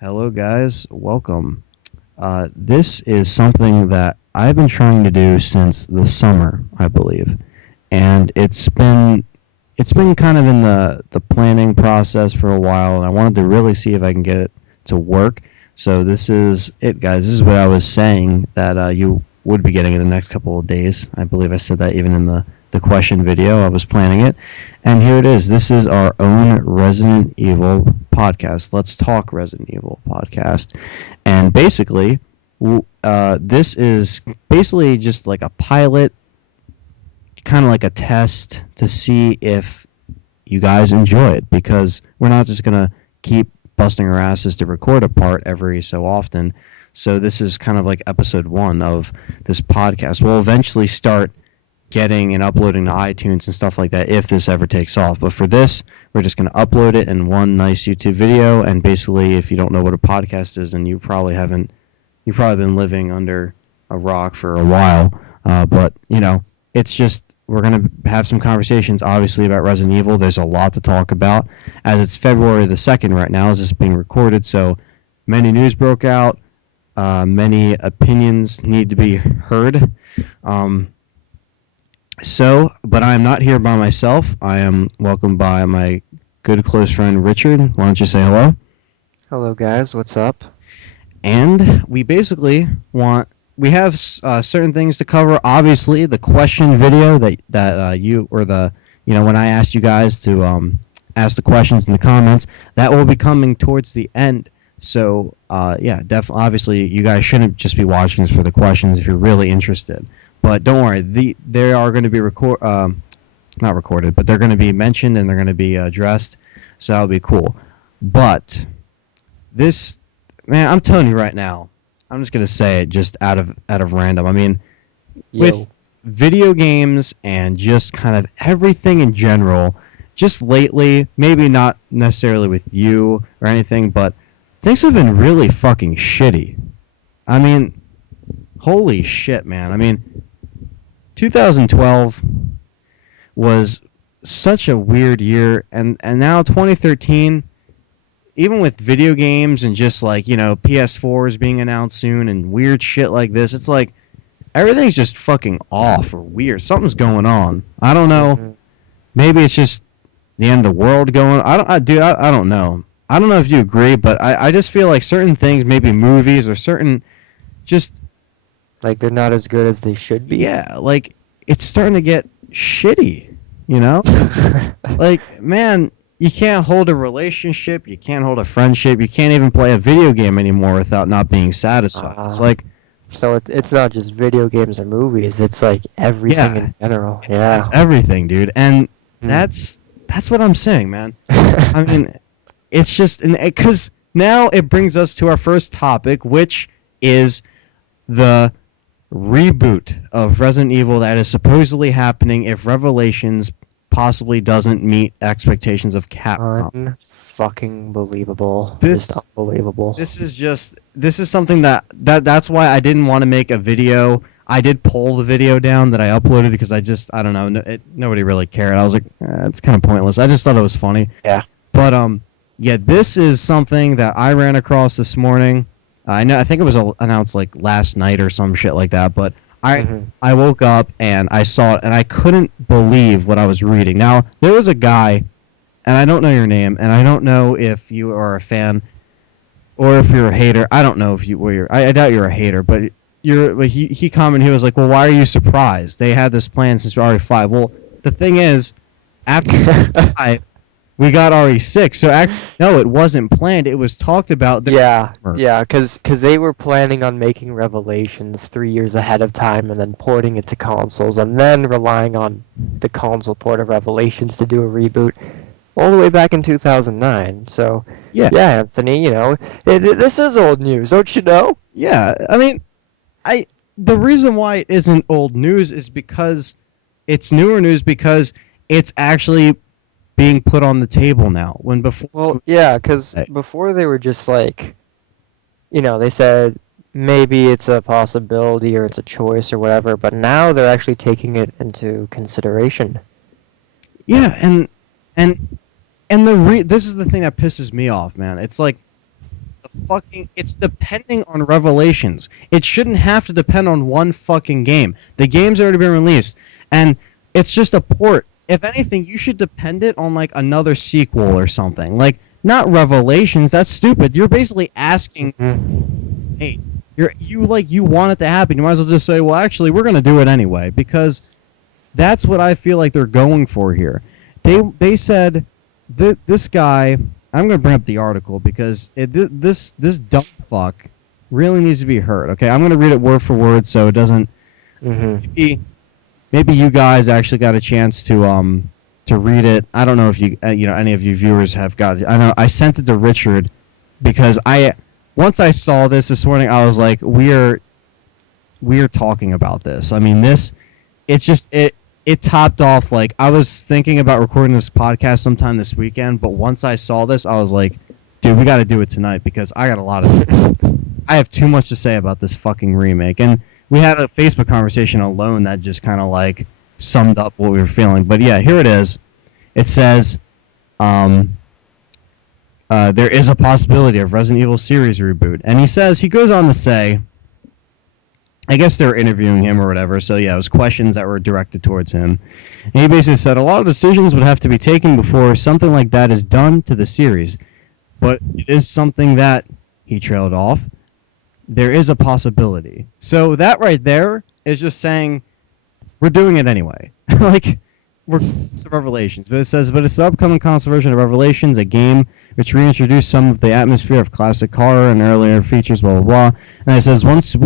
Hello, guys. Welcome. This is something that I've been trying to do since the summer, I believe, and it's been kind of in the planning process for a while, and I wanted to really see if I can get it to work. So this is it, guys. This is what I was saying that you would be getting in the next couple of days. I believe I said that even in the question video. I was planning it, and here it is. This is our own Resident Evil podcast. Let's talk Resident Evil podcast, and basically, this is basically just like a pilot, kind of like a test to see if you guys enjoy it, because we're not just gonna keep busting our asses to record a part every so often. So this is kind of like episode one of this podcast. We'll eventually start getting and uploading to iTunes and stuff like that if this ever takes off. But for this, we're just going to upload it in one nice YouTube video. And basically, if you don't know what a podcast is, then you've probably been living under a rock for a while. But it's just we're going to have some conversations, obviously, about Resident Evil. There's a lot to talk about, as it's February the 2nd right now as this is being recorded. So many news broke out. Many opinions need to be heard. But I am not here by myself. I am welcomed by my good close friend Richard. Why don't you say hello? Hello, guys. What's up? And we basically we have certain things to cover. Obviously, the question video that you or when I asked you guys to ask the questions in the comments, that will be coming towards the end. So yeah, definitely. Obviously, you guys shouldn't just be watching this for the questions if you're really interested. But don't worry, they are going to be not recorded, but they're going to be mentioned and they're going to be addressed, so that'll be cool. But this, man, I'm telling you right now, I'm just going to say it just out of random. I mean, with video games and just kind of everything in general, just lately, maybe not necessarily with you or anything, but things have been really fucking shitty. I mean, holy shit, man. I mean, 2012 was such a weird year, and now 2013, even with video games and just like, PS4 is being announced soon and weird shit like this, it's like everything's just fucking off or weird. Something's going on. I don't know. Mm-hmm. Maybe it's just the end of the world going. I don't know. I don't know if you agree, but I just feel like certain things, maybe movies or certain just like they're not as good as they should be. Yeah, like it's starting to get shitty, Like, man, you can't hold a relationship, you can't hold a friendship, you can't even play a video game anymore without not being satisfied. It's like, so it's not just video games or movies, it's like everything in general. It's everything, dude. And that's what I'm saying, man. I mean, it's just because now it brings us to our first topic, which is the reboot of Resident Evil that is supposedly happening if Revelations possibly doesn't meet expectations of Capcom. Fucking believable. This is unbelievable. This is something that's why I didn't want to make a video. I did pull the video down that I uploaded because I don't know, nobody really cared. I was like, it's kind of pointless. I just thought it was funny. Yeah. But yeah, this is something that I ran across this morning. I think it was announced like last night or some shit like that, but I woke up and I saw it and I couldn't believe what I was reading. Now, there was a guy, and I don't know your name, and I don't know if you are a fan or if you're a hater. I don't know if you were. I doubt you're a hater, but he commented, he was like, well, why are you surprised? They had this plan since RE5. Well, the thing is, after we got RE6, so no, it wasn't planned. It was talked about. Yeah, because they were planning on making Revelations 3 years ahead of time and then porting it to consoles and then relying on the console port of Revelations to do a reboot all the way back in 2009. So, yeah Anthony, this is old news, don't you know? Yeah, I mean, the reason why it isn't old news is because it's newer news because it's actually being put on the table now. When before, well, yeah, because before they were just like, they said maybe it's a possibility or it's a choice or whatever, but now they're actually taking it into consideration. Yeah, and this is the thing that pisses me off, man. It's like the it's depending on Revelations. It shouldn't have to depend on one fucking game. The game's already been released, and it's just a port. If anything, you should depend it on like another sequel or something. Like not Revelations. That's stupid. You're basically asking, hey, you want it to happen. You might as well just say, well, actually, we're gonna do it anyway, because that's what I feel like they're going for here. They said this guy. I'm going to bring up the article because this dumb fuck really needs to be heard. Okay, I'm going to read it word for word so it doesn't. Maybe you guys actually got a chance to read it. I don't know if you any of you viewers have got it. I know I sent it to Richard because once I saw this morning I was like, we're talking about this. I mean it topped off. Like, I was thinking about recording this podcast sometime this weekend, but once I saw this, I was like, dude, we got to do it tonight because I got a lot of... I have too much to say about this fucking remake. And we had a Facebook conversation alone that just kind of, like, summed up what we were feeling. But, yeah, here it is. It says, there is a possibility of Resident Evil series reboot. And he goes on to say... I guess they were interviewing him or whatever, so yeah, it was questions that were directed towards him. And he basically said a lot of decisions would have to be taken before something like that is done to the series. But it is something that, he trailed off, there is a possibility. So that right there is just saying, we're doing it anyway. Like, it's Revelations. But it says, but it's the upcoming console version of Revelations, a game which reintroduced some of the atmosphere of classic horror and earlier features, blah, blah, blah. And it says, once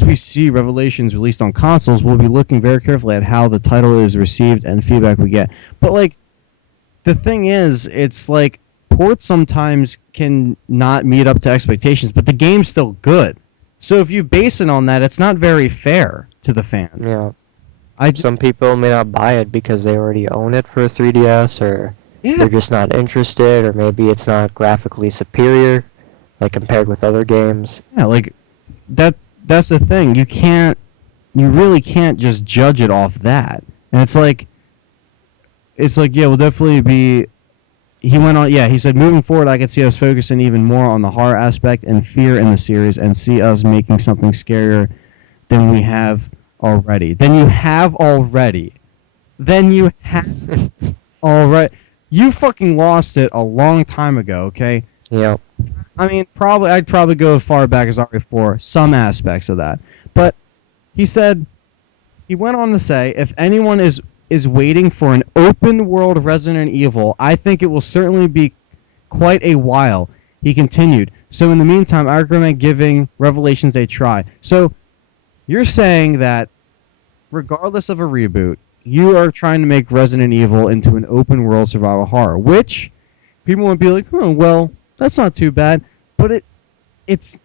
we see Revelations released on consoles, we'll be looking very carefully at how the title is received and feedback we get. But, like, the thing is, it's like, ports sometimes can not meet up to expectations, but the game's still good. So if you base it on that, it's not very fair to the fans. Yeah. Some people may not buy it because they already own it for a 3DS, or they're just not interested, or maybe it's not graphically superior, like, compared with other games. Yeah, like, that's the thing. You really can't just judge it off that. And it's like, yeah, we'll definitely be... He went on, yeah, he said, moving forward, I could see us focusing even more on the horror aspect and fear in the series and see us making something scarier than we have already. You fucking lost it a long time ago, okay? Yeah. I mean, I'd probably go as far back as RE4, some aspects of that. But he went on to say, if anyone is waiting for an open world Resident Evil, I think it will certainly be quite a while. He continued, so in the meantime, I recommend giving Revelations a try. So, you're saying that, regardless of a reboot, you are trying to make Resident Evil into an open world survival horror, which people would be like, oh, well, that's not too bad, but it's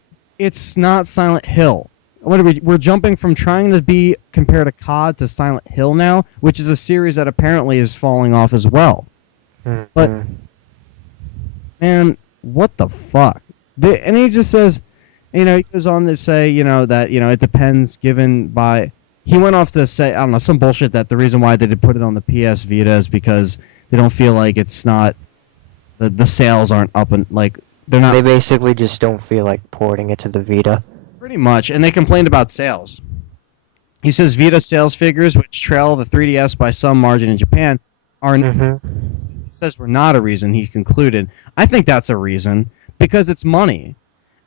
not Silent Hill. We're jumping from trying to be compared to COD to Silent Hill now, which is a series that apparently is falling off as well. Mm-hmm. But man, what the fuck? And he just says, he goes on to say, that it depends given by. He went off to say, I don't know, some bullshit that the reason why they did put it on the PS Vita is because they don't feel like it's not. The sales aren't up and like they're not. They basically just don't feel like porting it to the Vita. Pretty much, and they complained about sales. He says Vita sales figures, which trail the 3DS by some margin in Japan, are. He says were not a reason. He concluded. I think that's a reason because it's money,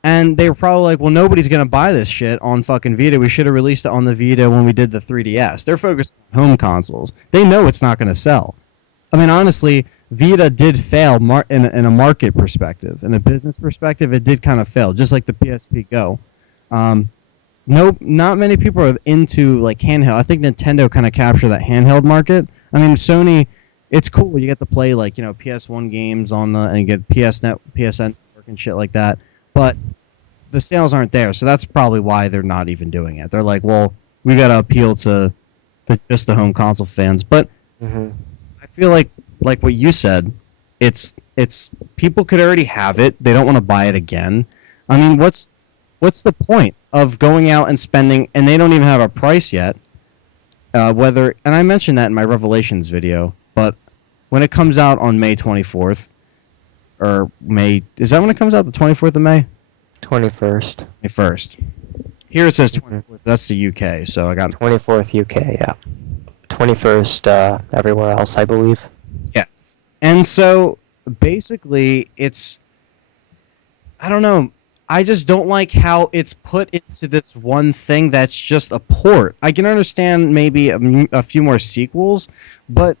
and they were probably like, well, nobody's gonna buy this shit on fucking Vita. We should have released it on the Vita when we did the 3DS. They're focused on home consoles. They know it's not gonna sell. I mean, honestly, Vita did fail in a market perspective. In a business perspective, it did kind of fail, just like the PSP Go. Not many people are into like handheld. I think Nintendo kind of captured that handheld market. I mean, Sony, it's cool. You get to play like PS1 games on and you get PSN network and shit like that. But the sales aren't there, so that's probably why they're not even doing it. They're like, well, we got to appeal to just the home console fans. But I feel like what you said, it's people could already have it. They don't want to buy it again. I mean, what's the point of going out and spending, and they don't even have a price yet, and I mentioned that in my Revelations video, but when it comes out on May 24th, or May. Is that when it comes out? The 24th of May? 21st. 21st. Here it says Mhm. 24th. That's the UK, so I got 24th UK, yeah. 21st everywhere else, I believe. yeah. And so basically, it's I don't know. I just don't like how it's put into this one thing that's just a port. I can understand maybe a few more sequels, but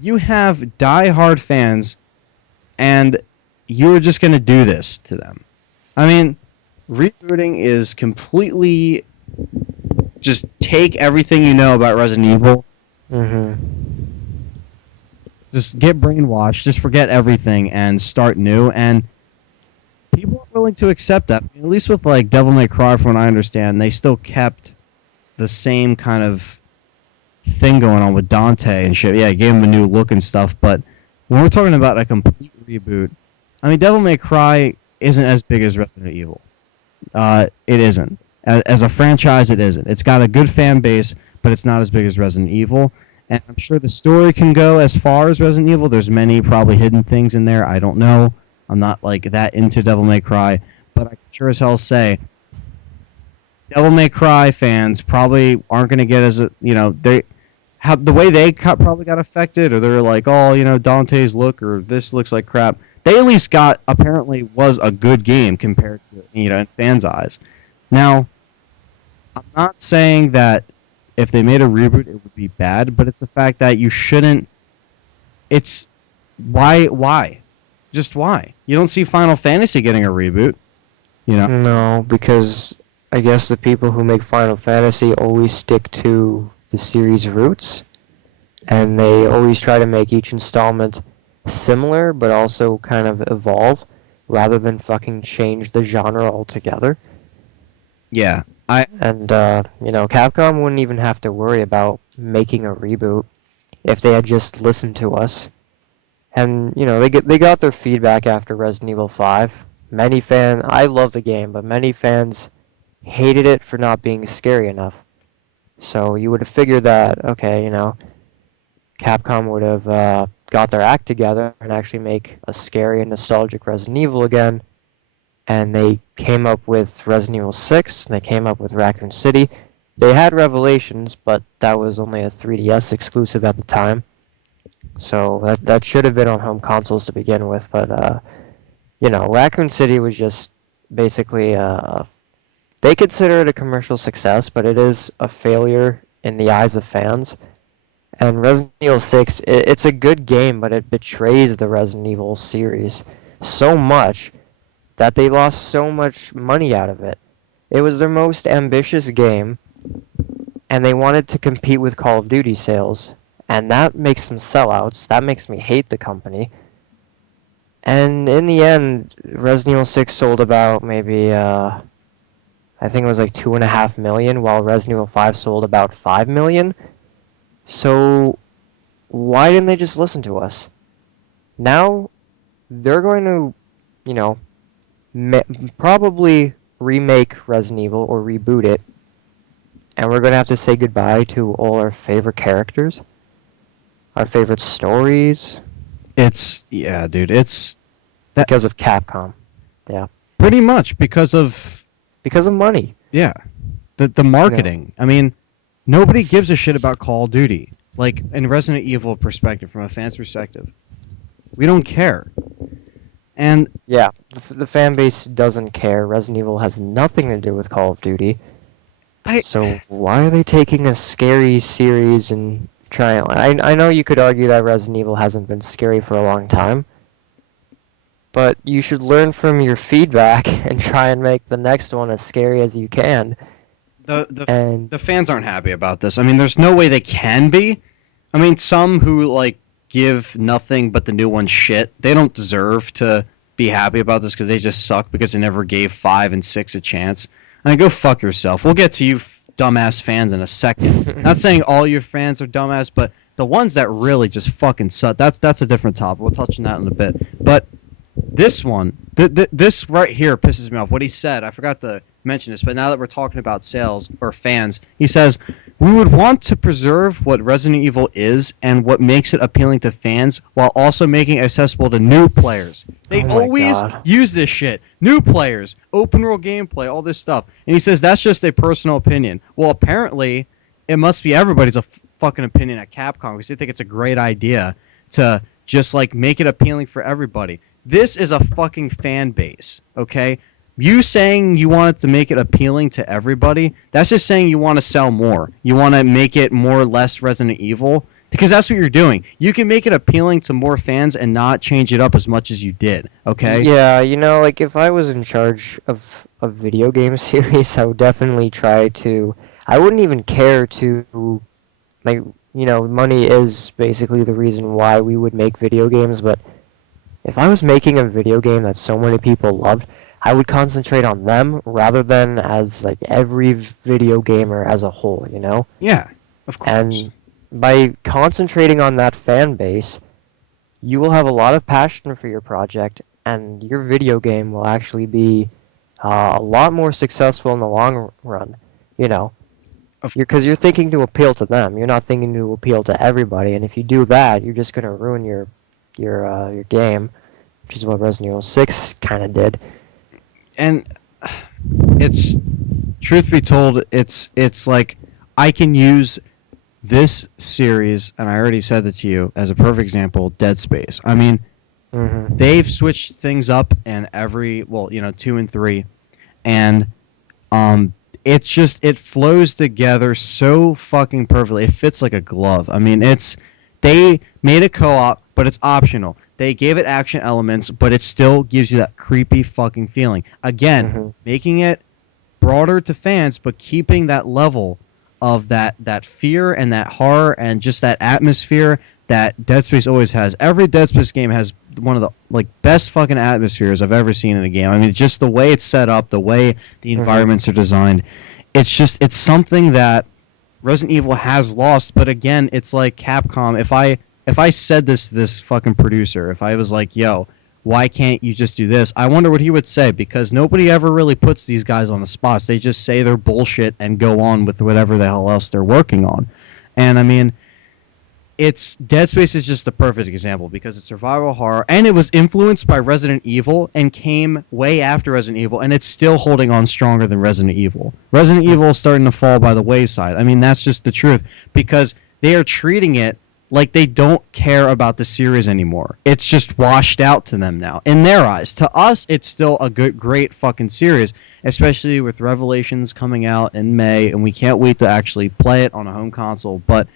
you have die-hard fans, and you're just going to do this to them. I mean, rebooting is completely just take everything you know about Resident Evil, Mm-hmm. just get brainwashed, just forget everything, and start new. And people are willing to accept that. I mean, at least with like Devil May Cry, from what I understand, they still kept the same kind of thing going on with Dante and shit. Yeah, gave him a new look and stuff. But when we're talking about a complete reboot, I mean, Devil May Cry isn't as big as Resident Evil. It isn't. As a franchise, it isn't. It's got a good fan base, but it's not as big as Resident Evil. And I'm sure the story can go as far as Resident Evil. There's many probably hidden things in there. I don't know. I'm not like that into Devil May Cry, but I can sure as hell say Devil May Cry fans probably aren't going to get as a they how the way they probably got affected, or they're like, oh, Dante's look or this looks like crap. They at least got apparently was a good game compared to in fans' eyes. Now, I'm not saying that if they made a reboot it would be bad, but it's the fact that you shouldn't. It's why, just why you don't see Final Fantasy getting a reboot. No, because I guess the people who make Final Fantasy always stick to the series roots, and they always try to make each installment similar, but also kind of evolve, rather than fucking change the genre altogether. Yeah, I And, Capcom wouldn't even have to worry about making a reboot if they had just listened to us. And, they got their feedback after Resident Evil 5. I love the game, but many fans hated it for not being scary enough. So you would have figured that, okay, Capcom would have got their act together and actually make a scary and nostalgic Resident Evil again. And they came up with Resident Evil 6, and they came up with Raccoon City. They had Revelations, but that was only a 3DS exclusive at the time. So that should have been on home consoles to begin with, but Raccoon City was just basically they consider it a commercial success, but it is a failure in the eyes of fans. And Resident Evil 6, it's a good game, but it betrays the Resident Evil series so much that they lost so much money out of it. It was their most ambitious game, and they wanted to compete with Call of Duty sales, and that makes them sellouts. That makes me hate the company. And in the end, Resident Evil 6 sold about maybe, I think it was like 2.5 million, while Resident Evil 5 sold about 5 million. So, why didn't they just listen to us? Now, they're going to, you know, probably remake Resident Evil or reboot it, and we're going to have to say goodbye to all our favorite characters, our favorite stories, yeah, dude. It's that because of Capcom. Yeah. pretty much because of Because of money. yeah, the marketing. I mean, nobody gives a shit about Call of Duty. Like in Resident Evil perspective, from a fan's perspective, we don't care. And Yeah, the fan base doesn't care. Resident Evil has nothing to do with Call of Duty. So why are they taking a scary series and trying? I know you could argue that Resident Evil hasn't been scary for a long time, but you should learn from your feedback and try and make the next one as scary as you can. the fans aren't happy about this. I mean, there's no way they can be. I mean, some who like give nothing but the new one shit, they don't deserve to be happy about this because they just suck because they never gave 5 and 6 a chance. I mean, go fuck yourself. We'll get to you dumbass fans in a second. Not saying all your fans are dumbass, but the ones that really just fucking suck. That's a different topic. We'll touch on that in a bit. But this one, this right here pisses me off. What he said, I forgot to mention this, but now that we're talking about sales or fans, he says we would want to preserve what Resident Evil is and what makes it appealing to fans while also making it accessible to new players. They Oh my always god. use this shit. New players, open world gameplay, all this stuff. And he says that's just a personal opinion. Well, apparently, it must be everybody's fucking opinion at Capcom because they think it's a great idea to just like make it appealing for everybody. This is a fucking fan base, okay? You saying you want it to make it appealing to everybody, that's just saying you want to sell more. You want to make it more or less Resident Evil, because that's what you're doing. You can make it appealing to more fans and not change it up as much as you did, okay? Yeah, like if I was in charge of a video game series, I would definitely try to. I wouldn't even care to, like, money is basically the reason why we would make video games, but if I was making a video game that so many people loved, I would concentrate on them rather than as like every video gamer as a whole, Yeah, of course. And by concentrating on that fan base, you will have a lot of passion for your project, and your video game will actually be a lot more successful in the long run. You know, Of because you're thinking to appeal to them. You're not thinking to appeal to everybody. And if you do that, you're just gonna ruin your game, which is what Resident Evil 6 kind of did. and it's truth be told, it's like I can use this series, and I already said that to you as a perfect example, Dead Space. I mean, Hmm. they've switched things up in every 2 and 3, and um, it's just it flows together so fucking perfectly. It fits like a glove. I mean, they made it co-op, but it's optional. They gave it action elements, but it still gives you that creepy fucking feeling. Again, Hmm. making it broader to fans, but keeping that level of that fear and that horror and just that atmosphere that Dead Space always has. Every Dead Space game has one of the like best fucking atmospheres I've ever seen in a game. I mean, just the way it's set up, the way the Hmm. environments are designed. It's something that Resident Evil has lost, but again, it's like Capcom. If I said this to this fucking producer, if I was like, "Yo, why can't you just do this?" I wonder what he would say, because nobody ever really puts these guys on the spots. They just say their bullshit and go on with whatever the hell else they're working on. And I mean, it's Dead Space is just the perfect example because it's survival horror and it was influenced by Resident Evil and came way after Resident Evil, and it's still holding on stronger than Resident Evil. Resident Evil is starting to fall by the wayside. I mean, that's just the truth, because they are treating it like they don't care about the series anymore. It's just washed out to them now in their eyes. To us, it's still a good great fucking series, especially with Revelations coming out in May, and we can't wait to actually play it on a home console. But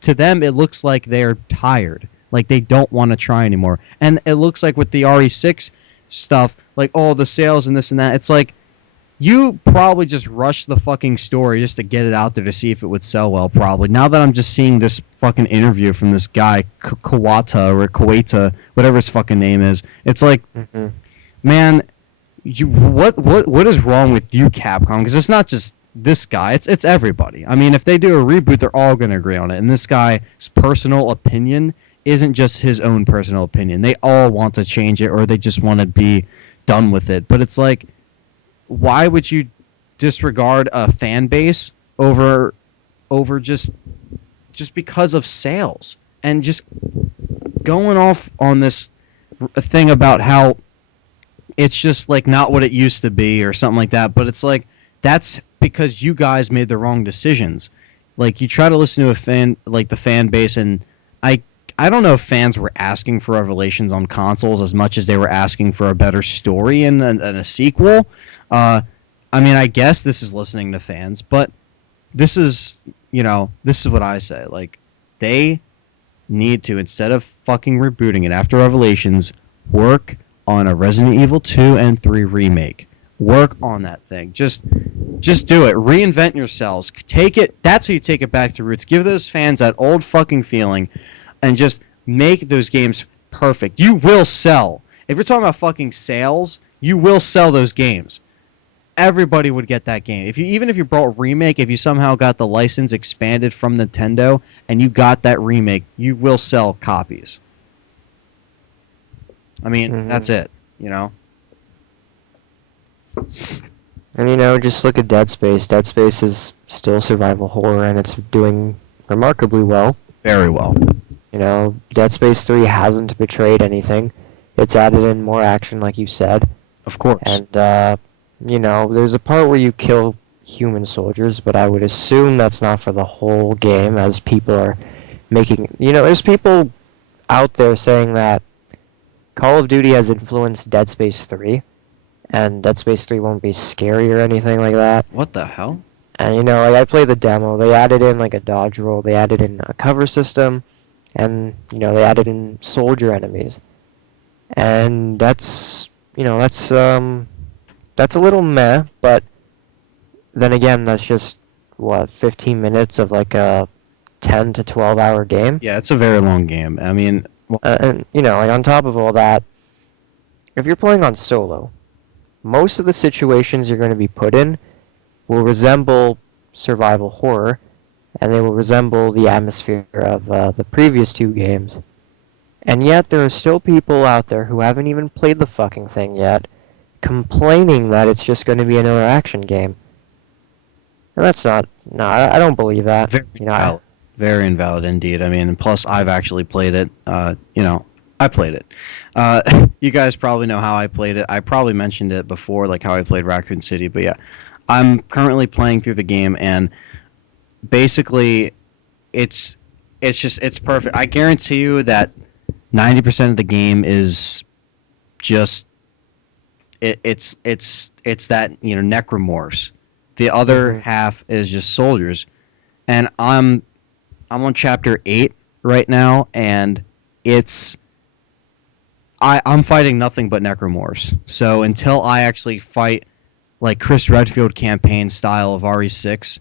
to them, it looks like they're tired, like they don't want to try anymore. And it looks like with the RE6 stuff, like oh, the sales and this and that, it's like you probably just rushed the fucking story just to get it out there to see if it would sell well. Probably now that I'm just seeing this fucking interview from this guy Kawata, whatever his fucking name is, it's like, Hmm. man, what is wrong with you, Capcom? Because it's not just this guy; it's everybody. I mean, if they do a reboot, they're all going to agree on it. And this guy's personal opinion isn't just his own personal opinion. They all want to change it, or they just want to be done with it. But it's like, why would you disregard a fan base over just because of sales, and just going off on this thing about how it's just like not what it used to be or something like that. But it's like that's because you guys made the wrong decisions. Like, you try to listen to a fan, like the fan base, and I I don't know if fans were asking for Revelations on consoles as much as they were asking for a better story and a sequel. Uh, I mean, I guess this is listening to fans, but this is this is what I say. Like, they need to, instead of fucking rebooting it after Revelations, work on a Resident Evil 2 and 3 remake. Work on that thing. Just do it. Reinvent yourselves. Take it. That's how you take it back to roots. Give those fans that old fucking feeling, and just make those games perfect. You will sell. If you're talking about fucking sales, you will sell those games. Everybody would get that game. Even if you brought remake, if you somehow got the license expanded from Nintendo and you got that remake, you will sell copies. I mean, Hmm. that's it. You know. And just look at Dead Space. Dead Space is still survival horror, and it's doing remarkably well. Very well. Dead Space 3 hasn't betrayed anything. It's added in more action, like you said. Of course. And, there's a part where you kill human soldiers, but I would assume that's not for the whole game, as people are making... there's people out there saying that Call of Duty has influenced Dead Space 3, and Dead Space 3 won't be scary or anything like that. What the hell? And, I played the demo. They added in, a dodge roll. They added in a cover system. And, they added in soldier enemies. And that's a little meh, but then again, that's just, 15 minutes of, a 10 to 12 hour game? Yeah, it's a very long game. I mean... and, on top of all that, if you're playing on solo, most of the situations you're going to be put in will resemble survival horror, and they will resemble the atmosphere of the previous two games. And yet there are still people out there who haven't even played the fucking thing yet, complaining that it's just going to be another action game. And that's not... No, I don't believe that. Very invalid. Very invalid indeed. I mean, plus I've actually played it. I played it. You guys probably know how I played it. I probably mentioned it before, like how I played Raccoon City. But yeah, I'm currently playing through the game, and basically, it's perfect. I guarantee you that 90% of the game is just it's that necromorphs. The other half is just soldiers, and I'm on chapter 8 right now, and I'm fighting nothing but necromorphs. So until I actually fight like Chris Redfield campaign style of RE6,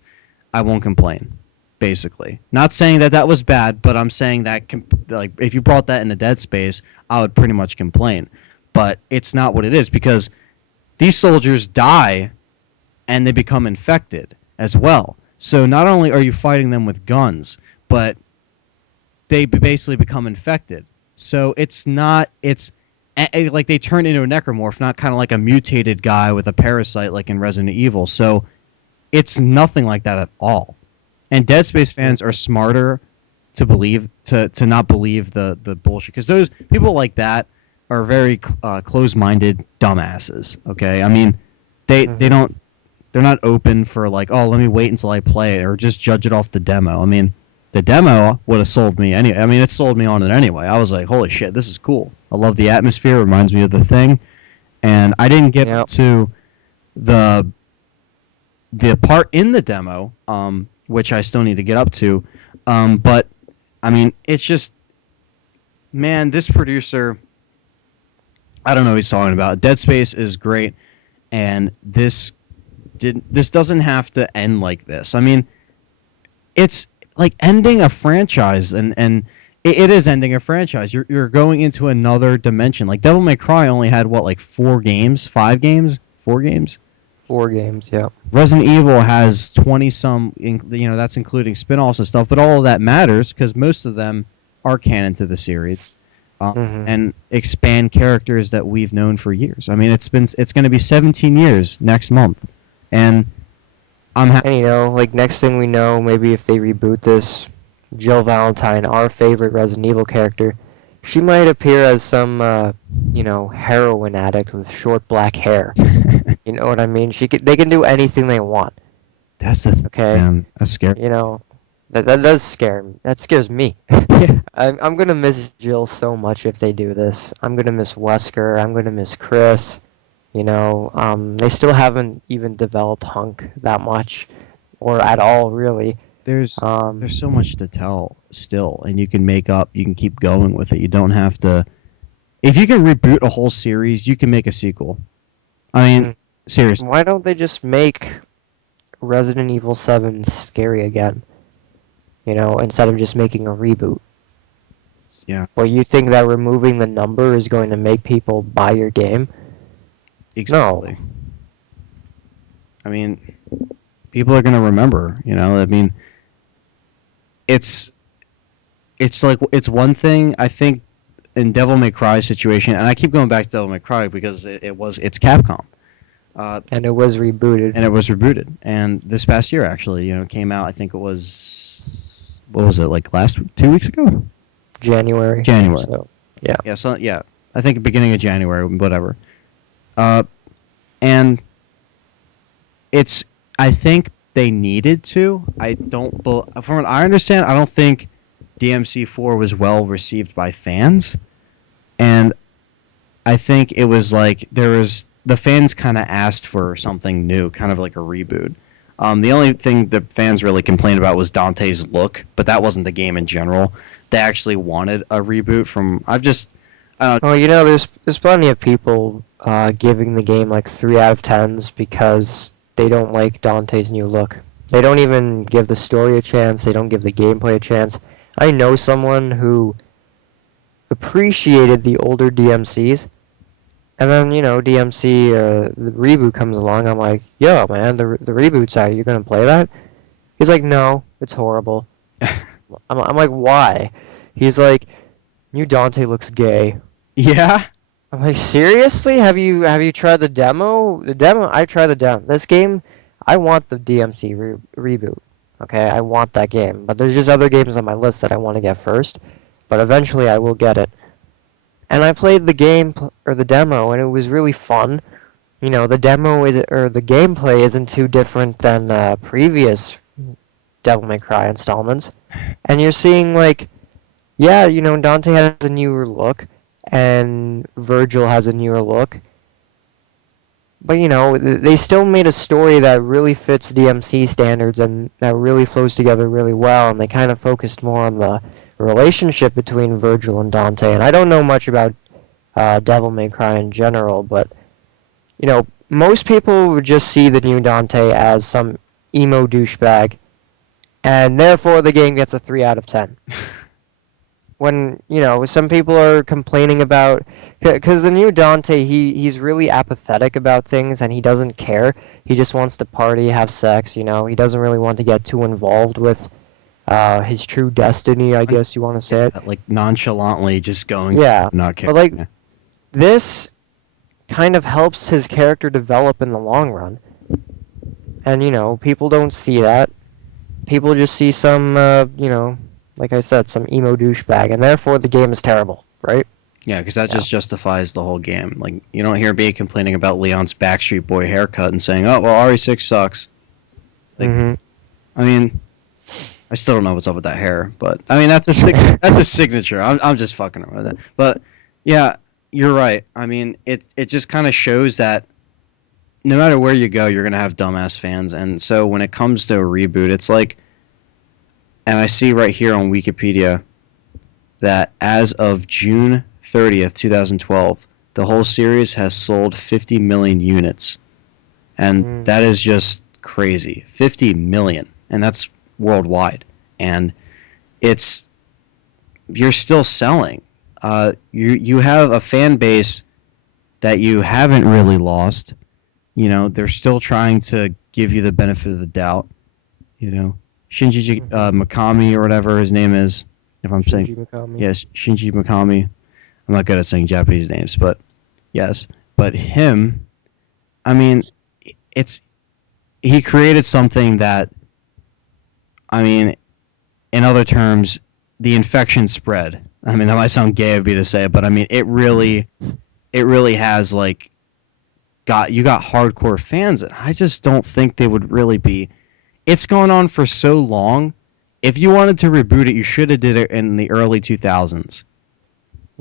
I won't complain. Basically, not saying that was bad, but I'm saying that like if you brought that into Dead Space, I would pretty much complain. But it's not what it is, because these soldiers die and they become infected as well. So not only are you fighting them with guns, but they basically become infected. So it's like they turn into a necromorph, not kind of like a mutated guy with a parasite like in Resident Evil. So it's nothing like that at all. And Dead Space fans are smarter to not believe the bullshit, because those people like that are very closed-minded dumbasses. Okay, I mean they're not open for like, oh, let me wait until I play it, or just judge it off the demo. I mean, the demo would have sold me anyway. I mean, it sold me on it anyway. I was like, holy shit, this is cool. I love the atmosphere. It reminds me of The Thing. And I didn't get to the part in the demo, which I still need to get up to. But, I mean, it's just, man, this producer, I don't know what he's talking about. Dead Space is great, and this doesn't have to end like this. I mean, it's like ending a franchise, and it is ending a franchise. You're going into another dimension. Like Devil May Cry only had like 4 games, 5 games, 4 games. 4 games, yeah. Resident Evil has 20 some. That's including spin-offs and stuff. But all of that matters because most of them are canon to the series, and expand characters that we've known for years. I mean, it's going to be 17 years next month. And I'm happy. And like next thing we know, maybe if they reboot this, Jill Valentine, our favorite Resident Evil character, she might appear as some, heroin addict with short black hair. You know what I mean? They can do anything they want. That's the okay. Man, that's scary. That does scare me. That scares me. I'm gonna miss Jill so much if they do this. I'm gonna miss Wesker. I'm gonna miss Chris. They still haven't even developed Hunk that much, or at all, really. There's so much to tell still, and you can keep going with it. You don't have to. If you can reboot a whole series, you can make a sequel. I mean, seriously. Why don't they just make Resident Evil 7 scary again? Instead of just making a reboot. Yeah. Or you think that removing the number is going to make people buy your game? Exactly. No. I mean, people are going to remember, I mean, it's it's one thing, I think, in Devil May Cry situation, and I keep going back to Devil May Cry because it's Capcom. And it was rebooted. and it was rebooted. And this past year, actually, came out. I think it was, what was it, like 2 weeks ago? January. January. So, yeah. Yeah, yeah, I think beginning of January, whatever. Uh, and it's, I think they needed to. I don't, from what I understand, I don't think DMC4 was well received by fans, and I think it was like the fans kind of asked for something new, kind of like a reboot. The only thing the fans really complained about was Dante's look, but that wasn't the game in general. They actually wanted a reboot from. Well, there's plenty of people giving the game like 3 out of 10s because they don't like Dante's new look. They don't even give the story a chance. They don't give the gameplay a chance. I know someone who appreciated the older DMCs, and then DMC the reboot comes along. I'm like, yo, man, the reboot's out. You're gonna play that? He's like, no, it's horrible. I'm like, why? He's like, new Dante looks gay. Yeah. I'm like, seriously? Have you tried the demo? I tried the demo. This game, I want the DMC reboot. Okay, I want that game. But there's just other games on my list that I want to get first. But eventually I will get it. And I played the game or the demo, and it was really fun. The demo or the gameplay isn't too different than previous Devil May Cry installments. And you're seeing like, yeah, Dante has a newer look, and Virgil has a newer look. But they still made a story that really fits DMC standards and that really flows together really well, and they kind of focused more on the relationship between Virgil and Dante. And I don't know much about Devil May Cry in general, but most people would just see the new Dante as some emo douchebag, and therefore the game gets a 3 out of 10. When some people are complaining about, because the new Dante, he's really apathetic about things and he doesn't care. He just wants to party, have sex. He doesn't really want to get too involved with his true destiny, I guess you want to say it. Like nonchalantly just going, Yeah, not care. but like this kind of helps his character develop in the long run, and people don't see that. People just see some like I said, some emo douchebag, and therefore the game is terrible, right? Yeah, because that just justifies the whole game. Like, you don't hear me complaining about Leon's Backstreet Boy haircut and saying, "Oh, well, RE6 sucks." Like, I mean, I still don't know what's up with that hair, but I mean that's the signature. I'm just fucking around with that. But yeah, you're right. I mean, it just kind of shows that no matter where you go, you're gonna have dumbass fans, and so when it comes to a reboot, it's like. And I see right here on Wikipedia that as of June 30th, 2012, the whole series has sold 50 million units. And that is just crazy. 50 million. And that's worldwide. And you're still selling. You have a fan base that you haven't really lost. They're still trying to give you the benefit of the doubt. Shinji Mikami or whatever his name is. If I'm saying Mikami. Yes, Shinji Mikami. I'm not good at saying Japanese names, but yes. But him, I mean, he created something that, I mean, in other terms, the infection spread. I mean, that might sound gay of me to say, but I mean, it really has like you got hardcore fans, and I just don't think they would really be. It's gone on for so long. If you wanted to reboot it, you should have did it in the early 2000s,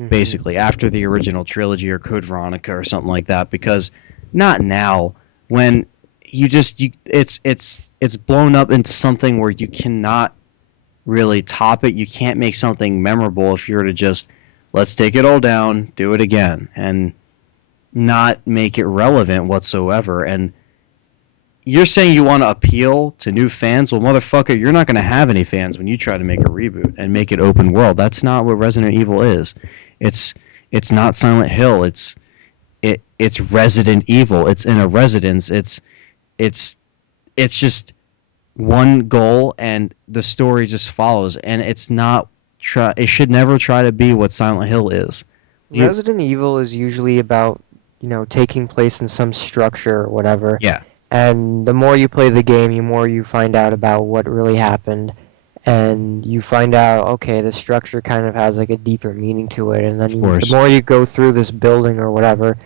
basically after the original trilogy or Code Veronica or something like that. Because not now, when it's blown up into something where you cannot really top it. You can't make something memorable if you were to just let's take it all down, do it again, and not make it relevant whatsoever. And you're saying you want to appeal to new fans? Well, motherfucker, you're not going to have any fans when you try to make a reboot and make it open world. That's not what Resident Evil is. It's not Silent Hill. It's Resident Evil. It's in a residence. It's just one goal, and the story just follows. And it's not it should never try to be what Silent Hill is. Resident Evil is usually about taking place in some structure or whatever. Yeah, And the more you play the game, the more you find out about what really happened. And you find out, okay, the structure kind of has like a deeper meaning to it. And then of the course. more you go through this building or whatever,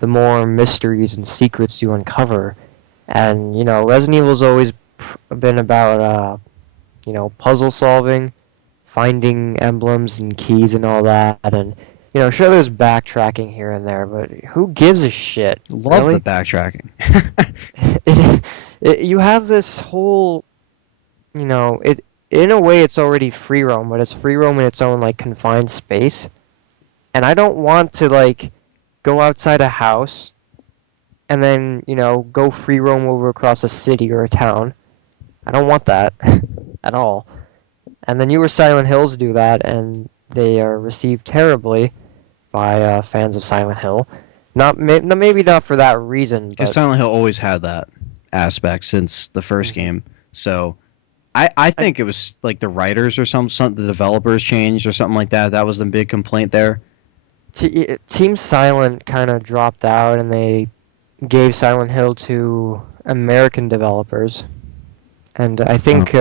the more mysteries and secrets you uncover. And, Resident Evil's always been about, puzzle solving, finding emblems and keys and all that. And, sure, there's backtracking here and there, but who gives a shit, Love the really? backtracking. You have this whole, it in a way it's already free roam, but it's free roam in its own like confined space. And I don't want to like go outside a house and then, go free roam over across a city or a town. I don't want that at all. And the newer Silent Hills do that, and they are received terribly by fans of Silent Hill. Maybe not for that reason, Because but Silent Hill always had that aspect since the first Mhm. game. So I I, think it was like the writers or some the developers changed or something like that. That was the big complaint there. Team Silent kind of dropped out, and they gave Silent Hill to American developers. And I Oh. think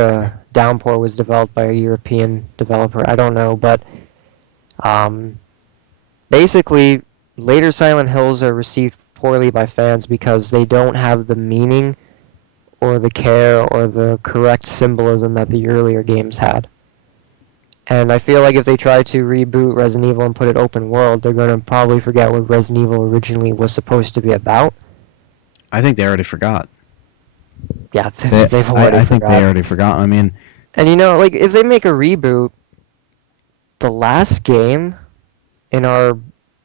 Downpour was developed by a European developer. I don't know, but um, basically, later Silent Hills are received poorly by fans because they don't have the meaning or the care or the correct symbolism that the earlier games had. And I feel like if they try to reboot Resident Evil and put it open world, they're going to probably forget what Resident Evil originally was supposed to be about. I think they already forgot. Yeah, they've already I think they forgot. already forgot. I mean, And like if they make a reboot, the last game in our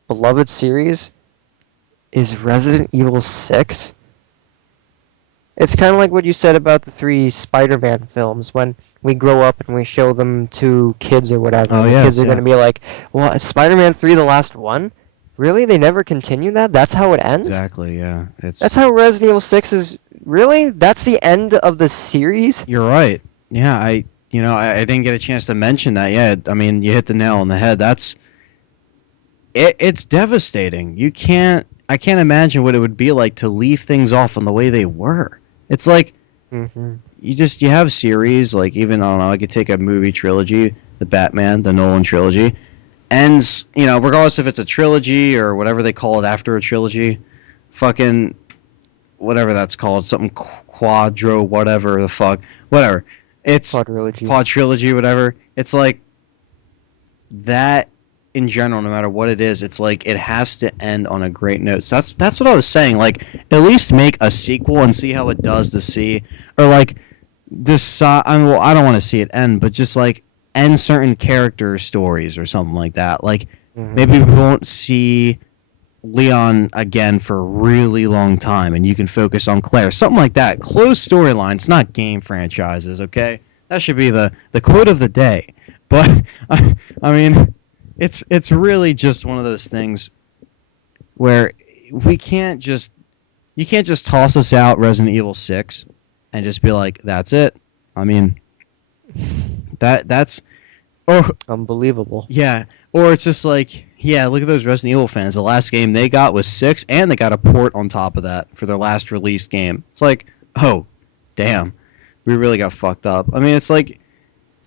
beloved series is Resident Evil 6. It's kind of like what you said about the three Spider-Man films. When we grow up and we show them to kids or whatever, oh the kids yes, are going yeah, to be like, "Well, is Spider-Man 3 the last one? Really? They never continue that? That's how it ends? exactly, yeah. That's how Resident Evil 6 is. Really? That's the end of the series?" You're right. Yeah, I didn't get a chance to mention that yet. I mean, you hit the nail on the head. It's devastating. I can't imagine what it would be like to leave things off on the way they were. It's like Mm-hmm. you have series like even I don't know. I could take a movie trilogy, the Batman, the Nolan trilogy, ends. Regardless if it's a trilogy or whatever they call it after a trilogy, fucking whatever that's called, something quadro, whatever the fuck, whatever. It's Quadrilogy. quadrilogy, whatever. It's like that in general, no matter what it is, it's like it has to end on a great note. So that's what I was saying. Like, at least make a sequel and see how it does to see, or like decide. I mean, well, I don't want to see it end, but just like end certain character stories or something like that. Like Mm-hmm. maybe we won't see Leon again for a really long time, and you can focus on Claire, something like that. Close storylines, not game franchises. Okay, that should be the quote of the day. But I mean, it's really just one of those things where we can't just you can't just toss us out Resident Evil 6 and just be like that's it. I mean that's or Unbelievable. yeah, or it's just like yeah, look at those Resident Evil fans. The last game they got was 6 and they got a port on top of that for their last released game. It's like, "Oh, damn. We really got fucked up." I mean, it's like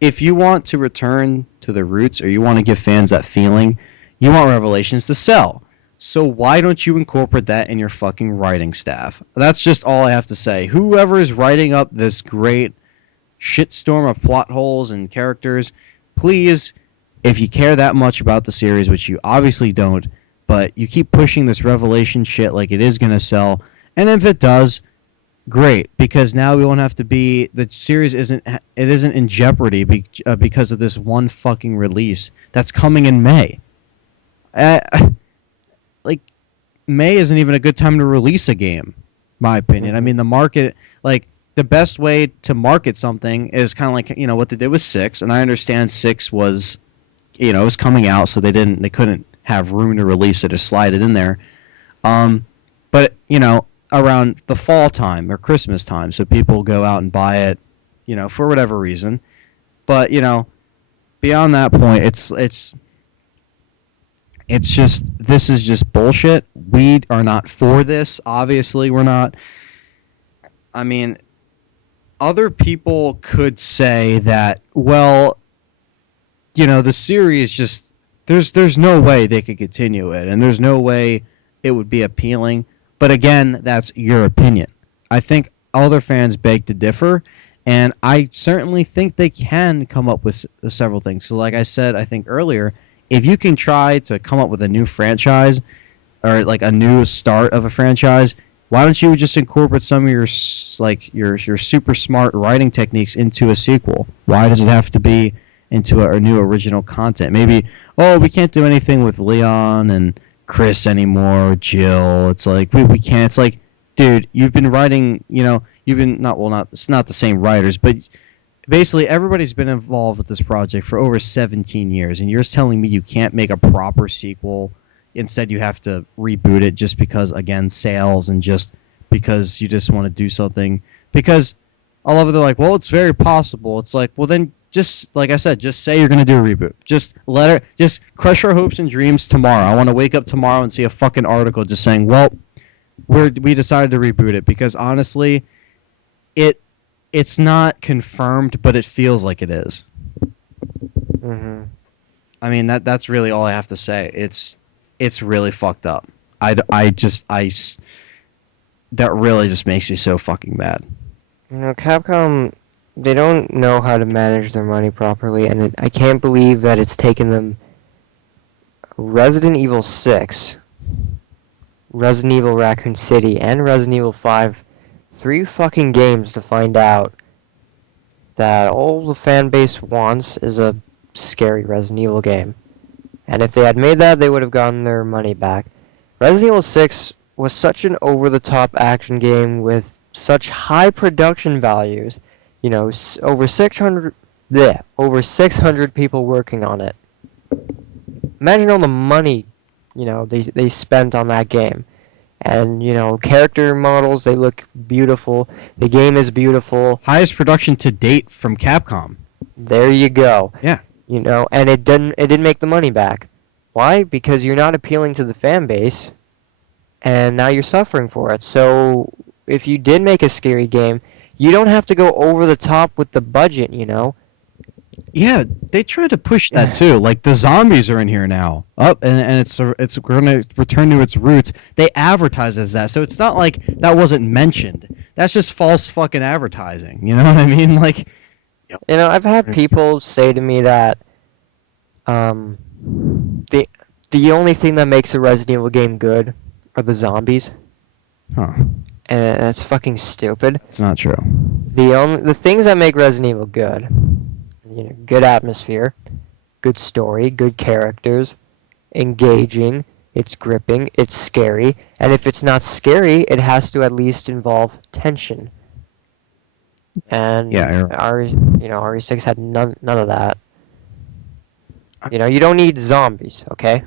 if you want to return to the roots or you want to give fans that feeling, you want Revelations to sell. So why don't you incorporate that in your fucking writing staff? That's just all I have to say. Whoever is writing up this great shitstorm of plot holes and characters, please, if you care that much about the series, which you obviously don't, but you keep pushing this Revelation shit like it is going to sell, and if it does, great, because now we won't have to be the series isn't in jeopardy because of this one fucking release that's coming in May. Uh, like May isn't even a good time to release a game, my opinion. I Mm-hmm. mean, the market like the best way to market something is kind of like what they did with 6, and I understand 6 was it was coming out, so they couldn't have room to release it or slide it in there. But around the fall time or Christmas time, so people go out and buy it, for whatever reason. But beyond that point, It's just, this is just bullshit. We are not for this. Obviously, we're not. I mean, other people could say that, well, the series just, there's no way they could continue it, and there's no way it would be appealing. But again, that's your opinion. I think other fans beg to differ, and I certainly think they can come up with several things. So, like I said, I think earlier, if you can try to come up with a new franchise or like a new start of a franchise, why don't you just incorporate some of your your super smart writing techniques into a sequel? Why does it have to be into a new original content? Maybe, oh, we can't do anything with Leon and Chris anymore, Jill. It's like we can't. It's like, dude, you've been writing. You've been not. It's not the same writers, but basically everybody's been involved with this project for over 17 years, and you're just telling me you can't make a proper sequel. Instead, you have to reboot it just because, again, sales, and just because you just want to do something. Because all of it, they're like, well, it's very possible. It's like, well, then just, like I said, just say you're going to do a reboot. Just crush our hopes and dreams tomorrow. I want to wake up tomorrow and see a fucking article just saying, well, we decided to reboot it. Because honestly, it it's not confirmed, but it feels like it is. Mm-hmm. I mean, that's really all I have to say. It's really fucked up. That really just makes me so fucking mad. Capcom, they don't know how to manage their money properly, and I can't believe that it's taken them Resident Evil 6, Resident Evil Raccoon City, and Resident Evil 5, 3 fucking games to find out that all the fan base wants is a scary Resident Evil game. And if they had made that, they would have gotten their money back. Resident Evil 6 was such an over-the-top action game with such high production values. Over 600, over 600 people working on it. Imagine all the money, they spent on that game. And, character models, they look beautiful. The game is beautiful. Highest production to date from Capcom. There you go. Yeah. And it didn't make the money back. Why? Because you're not appealing to the fan base, and now you're suffering for it. So if you did make a scary game, you don't have to go over the top with the budget, Yeah, they tried to push that too. Like, the zombies are in here now. And it's going to return to its roots. They advertise as that, so it's not like that wasn't mentioned. That's just false fucking advertising. You know what I mean? Like, I've had people say to me that the only thing that makes a Resident Evil game good are the zombies. huh? And that's fucking stupid. It's not true. The things that make Resident Evil good, good atmosphere, good story, good characters, engaging, it's gripping, it's scary, and if it's not scary, it has to at least involve tension. And Yeah, RE6 had none of that. You don't need zombies, okay?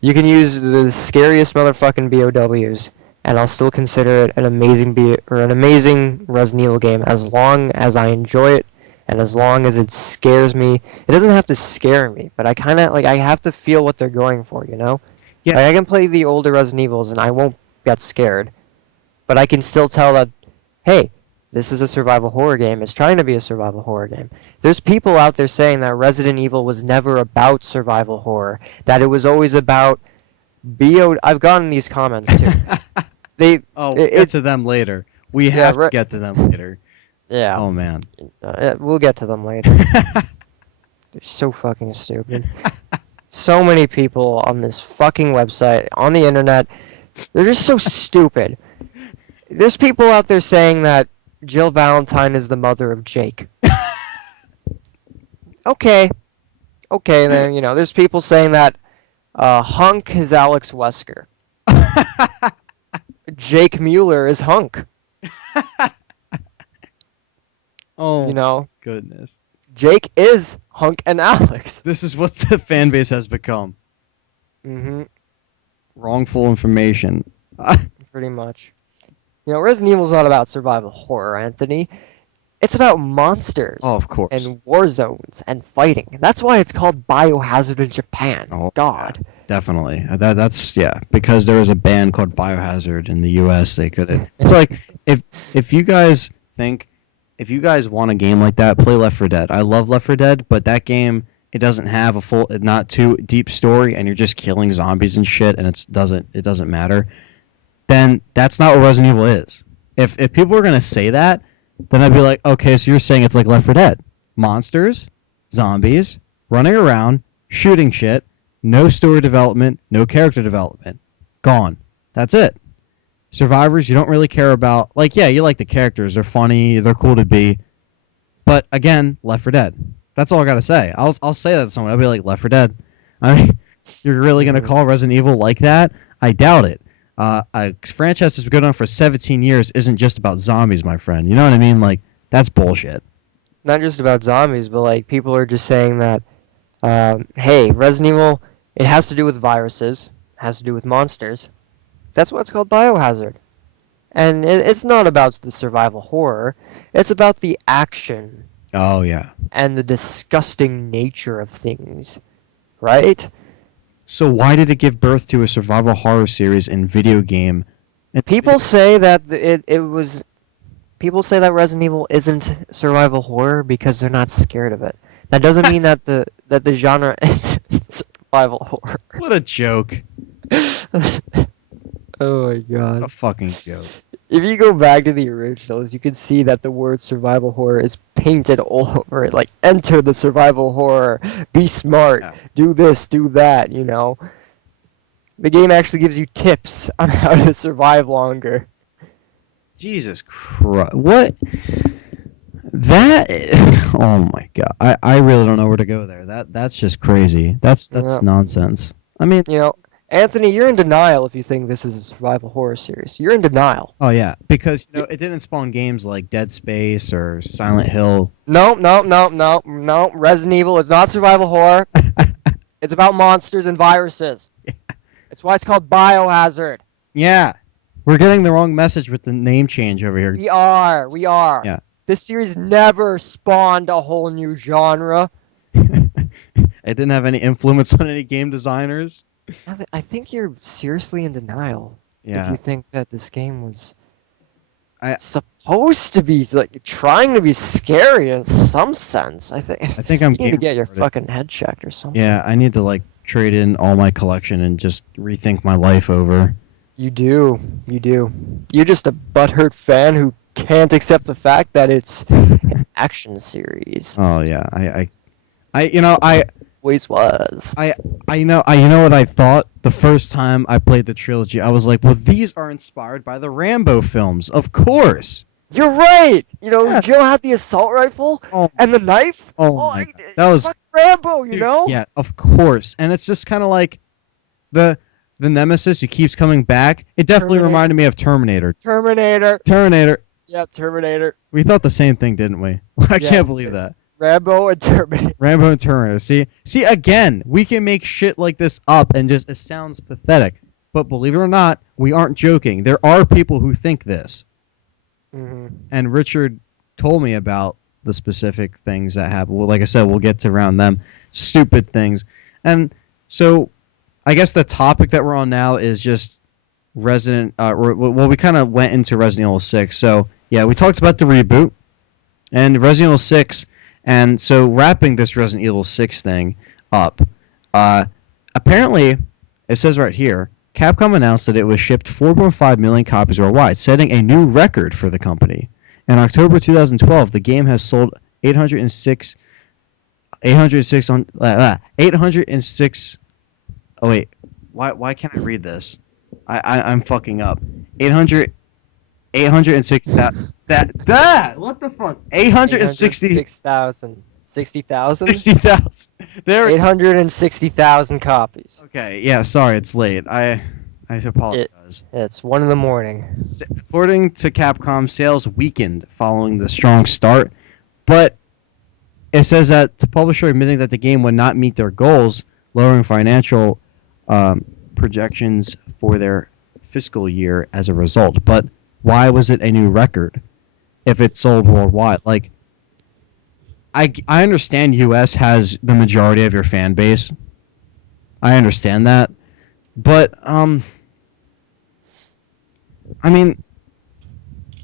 You can use the scariest motherfucking BOWs, and I'll still consider it an amazing Resident Evil game as long as I enjoy it and as long as it scares me. It doesn't have to scare me, but I have to feel what they're going for, Yeah. Like, I can play the older Resident Evils and I won't get scared, but I can still tell that, hey, this is a survival horror game. It's trying to be a survival horror game. There's people out there saying that Resident Evil was never about survival horror, that it was always about I've gotten these comments too. We'll get to them later. We have to get to them later. Yeah. Oh man. We'll get to them later. They're so fucking stupid. So many people on this fucking website, on the internet, they're just so stupid. There's people out there saying that Jill Valentine is the mother of Jake. Okay, then, there's people saying that Hunk is Alex Wesker. Jake Mueller is Hunk. Oh, goodness. Jake is Hunk and Alex. This is what the fan base has become. Mm-hmm. Wrongful information. Pretty much. Resident Evil's not about survival horror, Anthony. It's about monsters Oh, of course. and war zones and fighting. That's why it's called Biohazard in Japan. Oh, yeah, God. definitely. That's yeah, because there was a band called Biohazard in the U.S. They couldn't. It's like if you guys think if you guys want a game like that, play Left 4 Dead. I love Left 4 Dead, but that game it doesn't have a full, not too deep story, and you're just killing zombies and shit, and it doesn't matter. Then that's not what Resident Evil is. If people were gonna say that, then I'd be like, okay, so you're saying it's like Left 4 Dead, monsters, zombies, running around, shooting shit, no story development, no character development, gone. That's it. Survivors, you don't really care about. Like, yeah, you like the characters, they're funny, they're cool to be, but again, Left 4 Dead. That's all I gotta say. I'll say that to someone. I'll be like, Left 4 Dead. I mean, you're really gonna call Resident Evil like that? I doubt it. A franchise that's been going on for 17 years isn't just about zombies, my friend. You know what I mean? Like, that's bullshit. Not just about zombies, but like people are just saying that, hey, Resident Evil, it has to do with viruses, has to do with monsters. That's why it's called Biohazard. And it's not about the survival horror. It's about the action Oh yeah. and the disgusting nature of things, right? So why did it give birth to a survival horror series in video game? People say that it was. People say that Resident Evil isn't survival horror because they're not scared of it. That doesn't mean that the genre is survival horror. What a joke. Oh my What god. a fucking joke. If you go back to the originals, you can see that the word survival horror is painted all over it. Like, enter the survival horror, be smart, Yeah. do this, do that, you know? The game actually gives you tips on how to survive longer. Jesus Christ. What? That. Oh my god. I really don't know where to go there. That's just crazy. That's Yeah. nonsense. I mean, You know, Anthony, you're in denial if you think this is a survival horror series. You're in denial. oh yeah, because it didn't spawn games like Dead Space or Silent Hill. No, no, no, no, no. Resident Evil is not survival horror. It's about monsters and viruses. It's why it's called Biohazard. Yeah, we're getting the wrong message with the name change over here. We are. We are. Yeah. This series never spawned a whole new genre. It didn't have any influence on any game designers. I think you're seriously in denial if Yeah. you think that this game was I- supposed to be like trying to be scary in some sense. I think I'm you need to get your retarded. fucking head checked or something. Yeah, I need to like trade in all my collection and just rethink my life over. You do. You do. You're just a butthurt fan who can't accept the fact that it's an action series. Oh yeah, you know, Always was. you know what I thought the first time I played the trilogy. I was like, well, these are inspired by the Rambo films, of course. You're right. You know, Yeah. Jill had the assault rifle Oh, and the knife. oh my God. That That was fucking Rambo. You dude, know. yeah, of course. And it's just kind of like the nemesis who keeps coming back. It definitely Terminator. reminded me of Terminator. Terminator. Terminator. Yeah, Terminator. We thought the same thing, didn't we? I Yeah. can't believe that. Rambo and Terminator. Rambo and Terminator. See again, we can make shit like this up and just it sounds pathetic. But believe it or not, we aren't joking. There are people who think this. Mm-hmm. And Richard told me about the specific things that happen. Well, like I said, we'll get to around them. Stupid things. And so I guess the topic that we're on now is just Resident well, we kind of went into Resident Evil 6. So, yeah, we talked about the reboot and Resident Evil 6. And so wrapping this Resident Evil 6 thing up, apparently, it says right here, Capcom announced that it was shipped 4.5 million copies worldwide, setting a new record for the company. In October 2012, the game has sold 806. Oh wait, why can't I read this? I'm fucking up. 806. That what the fuck? 860. 6,000. 60,000? 60,000. There. 860,000 copies. Okay, yeah, sorry, it's late. I apologize. It's 1 in the morning. According to Capcom, sales weakened following the strong start, but it says that the publisher admitting that the game would not meet their goals, lowering financial projections for their fiscal year as a result. But why was it a new record? if it's sold worldwide. Like, I understand US has the majority of your fan base. I understand that. But I mean,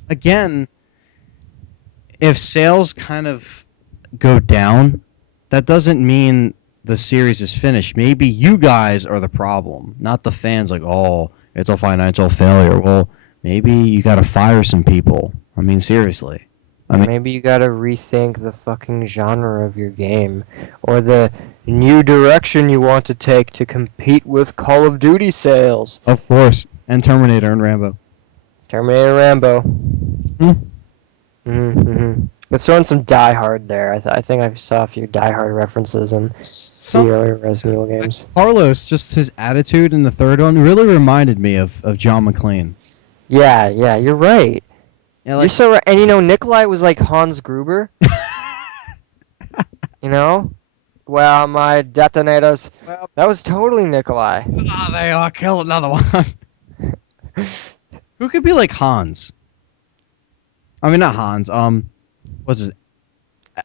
again, if sales kind of go down, that doesn't mean the series is finished. Maybe you guys are the problem, not the fans. Like, oh, it's a financial failure. Well, maybe you got to fire some people. I mean, seriously. I mean, Maybe you gotta rethink the fucking genre of your game, or the new direction you want to take to compete with Call of Duty sales. of course, and Terminator and Rambo. Terminator Rambo. Hmm. Mm-hmm. Let's throw in some Die Hard there. I think I saw a few Die Hard references in the Some earlier Resident Evil games. Carlos, just his attitude in the third one really reminded me of John McClane. Yeah, you're right. Yeah, You're like, so right. And Nikolai was like Hans Gruber. You know? Well, my detonators. well, That was totally Nikolai. they are kill another one. Who could be like Hans? I mean, not Hans. What's his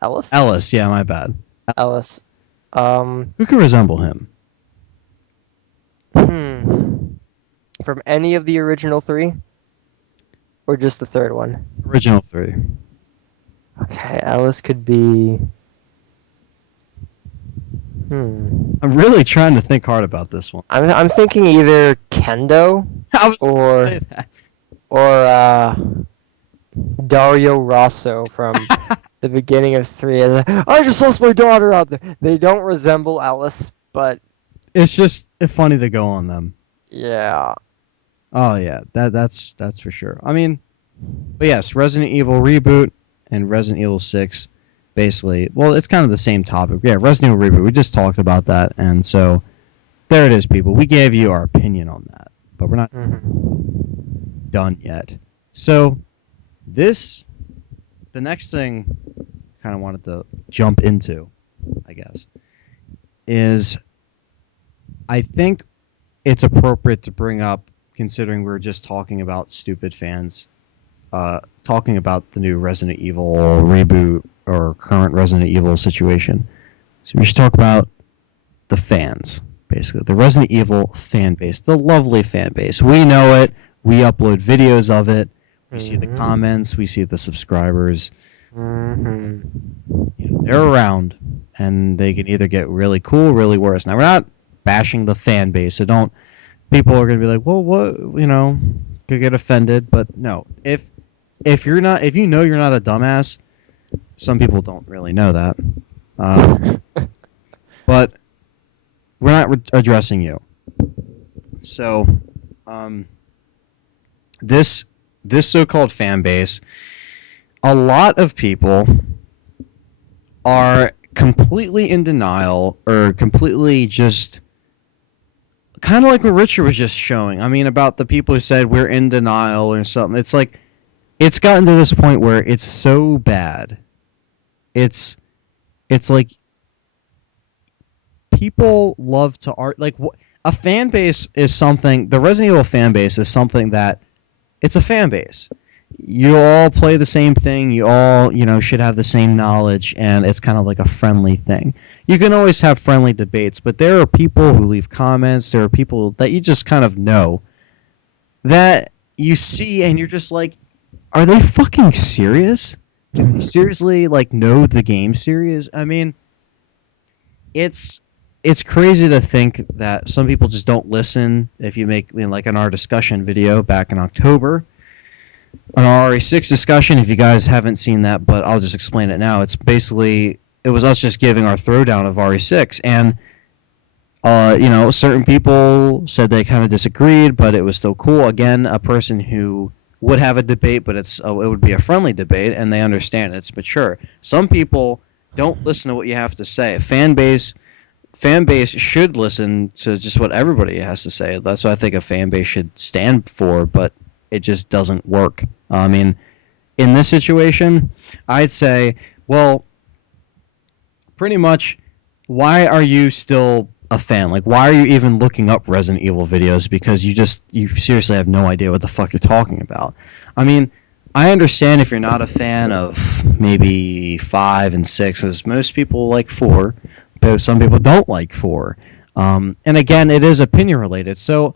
Ellis? Ellis? Yeah, my bad. Ellis. Who could resemble him? From any of the original three? Or just the third one? Original three. Okay, Ellis could be. I'm really trying to think hard about this one. I'm thinking either Kendo I was or gonna say that. or Dario Rosso from the beginning of 3. I just lost my daughter out there. They don't resemble Ellis, but It's just funny to go on them. yeah. Oh yeah, that's for sure. I mean, but yes, Resident Evil Reboot and Resident Evil 6, basically. Well, it's kind of the same topic. Yeah, Resident Evil Reboot. We just talked about that, and so there it is, people. We gave you our opinion on that, but we're not done yet. So the next thing, kind of wanted to jump into, I guess, is I think it's appropriate to bring up, considering we're just talking about stupid fans, talking about the new Resident Evil reboot or current Resident Evil situation. So we should talk about the fans, basically. The Resident Evil fan base, the lovely fan base. We know it. We upload videos of it. We see the comments. We see the subscribers. Mm-hmm. You know, they're around, and they can either get really cool, really worse. Now, we're not bashing the fan base, so don't. People are going to be like, well, what, could get offended, but no. If you know you're not a dumbass, some people don't really know that. But we're not addressing you. So, this so-called fan base, a lot of people are completely in denial or completely just kind of like what Richard was just showing. I mean, about the people who said we're in denial or something. It's like, it's gotten to this point where it's so bad. It's like people love to like a fan base is something. The Resident Evil fan base is something that it's a fan base. You all play the same thing. You all, should have the same knowledge, and it's kind of like a friendly thing. You can always have friendly debates, but there are people who leave comments. There are people that you just kind of know that you see, and you're just like, are they fucking serious? Do they seriously know the game series? I mean, it's crazy to think that some people just don't listen. If you make like in our discussion video back in October, an RE6 discussion, if you guys haven't seen that, but I'll just explain it now. It's basically, it was us just giving our throwdown of RE6, and certain people said they kind of disagreed, but it was still cool. Again, a person who would have a debate, but it would be a friendly debate, and they understand it's mature. Some people don't listen to what you have to say. Fan base should listen to just what everybody has to say. That's what I think a fan base should stand for, but it just doesn't work. I mean, in this situation, I'd say, well, pretty much, why are you still a fan? Like, why are you even looking up Resident Evil videos? Because you seriously have no idea what the fuck you're talking about. I mean, I understand if you're not a fan of maybe 5 and 6, as most people like 4, but some people don't like 4. And again, it is opinion related. So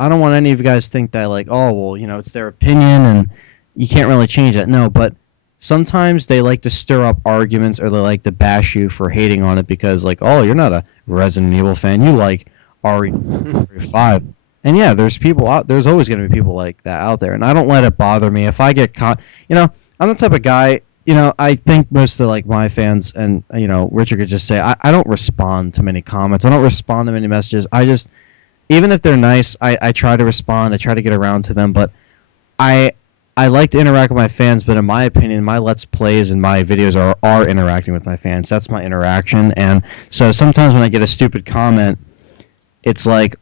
I don't want any of you guys to think that like, oh well, it's their opinion and you can't really change it. No, but sometimes they like to stir up arguments or they like to bash you for hating on it because like, oh, you're not a Resident Evil fan, you like RE5. And yeah, there's people out. There's always going to be people like that out there, and I don't let it bother me if I get caught. I'm the type of guy. I think most of like my fans and Richard could just say I don't respond to many comments. I don't respond to many messages. I just even if they're nice, I try to respond. I try to get around to them, but I I like to interact with my fans. But in my opinion, my let's plays and my videos are interacting with my fans. That's my interaction, and so sometimes when I get a stupid comment, it's like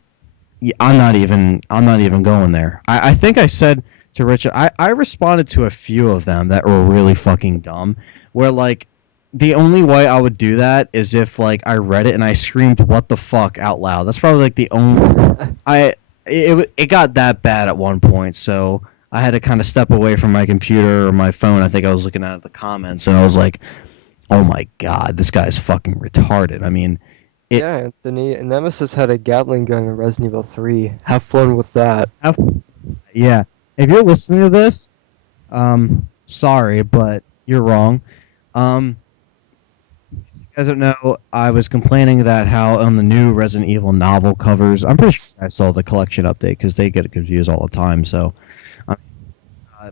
yeah, I'm not even going there. I think I said to Richard, I responded to a few of them that were really fucking dumb. Where like the only way I would do that is if like I read it and I screamed "what the fuck" out loud. That's probably like the only I it got that bad at one point, so I had to kind of step away from my computer or my phone. I think I was looking at the comments and I was like, "Oh my god, this guy's fucking retarded." I mean, it Yeah, Anthony. Nemesis had a Gatling gun in Resident Evil 3. Have fun with that. how yeah. If you're listening to this, sorry, but you're wrong. Um, you guys don't know, I was complaining that how on the new Resident Evil novel covers, I'm pretty sure I saw the collection update because they get confused all the time. So, um, uh,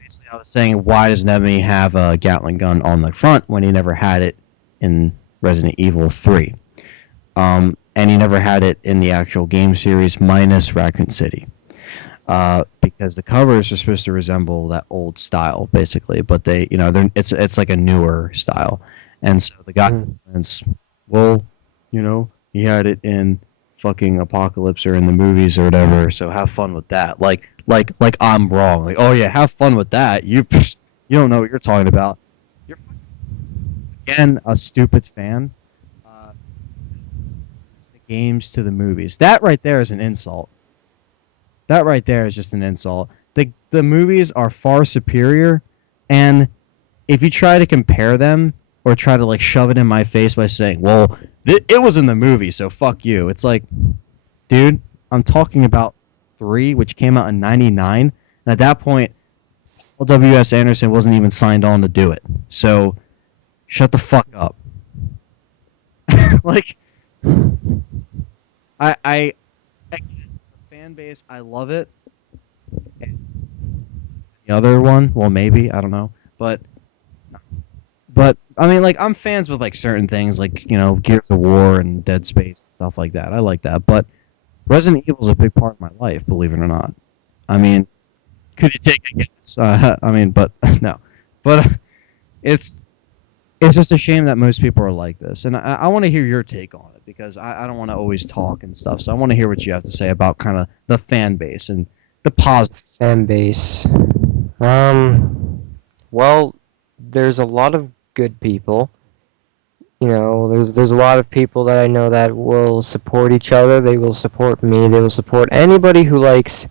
basically, I was saying, why does Nemi have a Gatling gun on the front when he never had it in Resident Evil 3? And he never had it in the actual game series minus Raccoon City. Because the covers are supposed to resemble that old style, basically, but it's like a newer style, and so the guy Mm. comments, well, he had it in fucking Apocalypse or in the movies or whatever, so have fun with that. Like I'm wrong. Like, oh yeah, have fun with that. You don't know what you're talking about. You're again a stupid fan. Uh, the games to the movies. That right there is an insult. That right there is just an insult. The movies are far superior, and if you try to compare them or try to like shove it in my face by saying, "Well, it was in the movie, so fuck you," it's like, dude, I'm talking about 3, which came out in '99, and at that point, W.S. Anderson wasn't even signed on to do it. So shut the fuck up. Like, I again, the fan base, I love it. And the other one, well, maybe I don't know, but I mean, like I'm fans with like certain things, like Gears of War and Dead Space and stuff like that. I like that, but Resident Evil is a big part of my life, believe it or not. I mean, could you take a guess? I mean, but no, but it's it's just a shame that most people are like this, and I want to hear your take on it because I don't want to always talk and stuff. So I want to hear what you have to say about kind of the fan base and the positive. Fan base. Well, there's a lot of good people. There's a lot of people that I know that will support each other. They will support me. They will support anybody who likes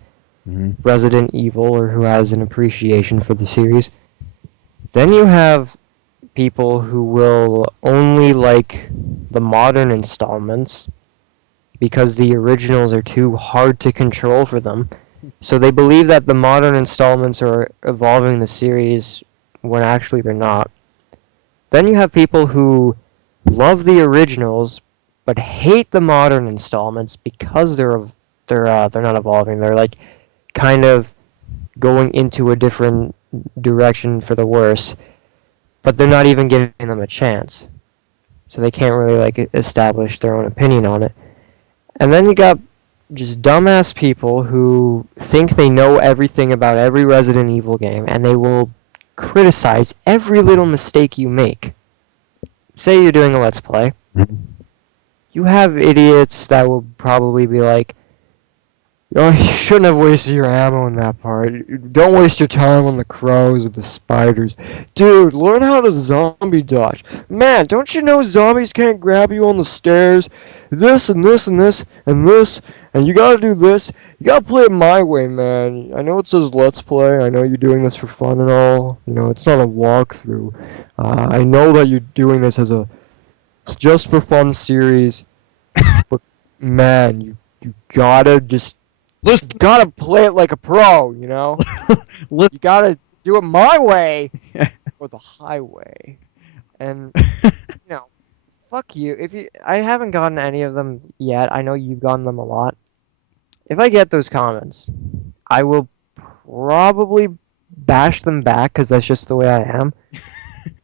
Mm-hmm. Resident Evil or who has an appreciation for the series. Then you have people who will only like the modern installments because the originals are too hard to control for them. So they believe that the modern installments are evolving the series when actually they're not. Then you have people who love the originals but hate the modern installments because they're not evolving. They're like kind of going into a different direction for the worse, but they're not even giving them a chance. So they can't really like establish their own opinion on it. And then you got just dumbass people who think they know everything about every Resident Evil game and they will criticize every little mistake you make. Say you're doing a Let's Play. You have idiots that will probably be like, "Oh, you shouldn't have wasted your ammo in that part. Don't waste your time on the crows or the spiders. Dude, learn how to zombie dodge. Man, don't you know zombies can't grab you on the stairs? This and this and this and this, and you gotta do this. You gotta play it my way, man. I know it says let's play. I know you're doing this for fun and all. You know, it's not a walkthrough. I know that you're doing this as a just for fun series, but man, you gotta just Listen, you gotta play it like a pro. You know, you listen. gotta do it my way or the highway. And you know, fuck you. If you, I haven't gotten any of them yet. I know you've gotten them a lot. If I get those comments, I will probably bash them back because that's just the way I am,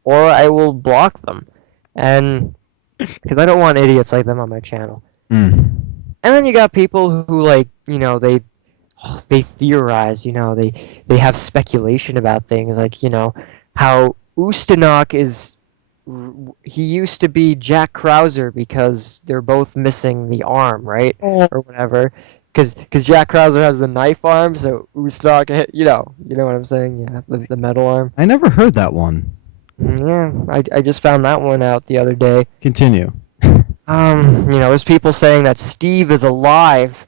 or I will block them, and because I don't want idiots like them on my channel. Mm. And then you got people who like, you know, they theorize, you know, they have speculation about things like, you know, how Ustinok is he used to be Jack Krauser because they're both missing the arm, right? Oh, Or whatever. Because Jack Krauser has the knife arm, so Ustinok, you know what I'm saying? Yeah, the metal arm. I never heard that one. Yeah, I just found that one out the other day. Continue. You know, there's people saying that Steve is alive,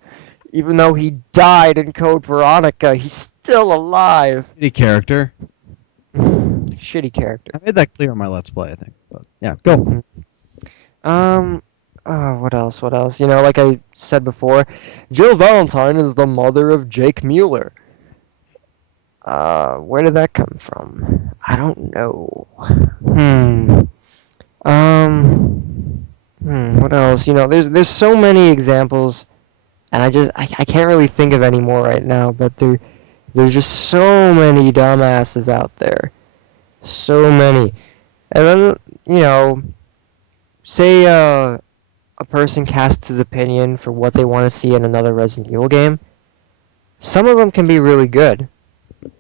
even though he died in Code Veronica. He's still alive. Shitty character. Shitty character. I made that clear on my Let's Play, I think. But yeah, go. Mhm. Um, what else? What else? You know, like I said before, Jill Valentine is the mother of Jake Mueller. Where did that come from? I don't know. Hmm. What else? You know, there's so many examples, and I can't really think of any more right now. But there's just so many dumbasses out there, so many. And then you know, say a person casts his opinion for what they want to see in another Resident Evil game. Some of them can be really good.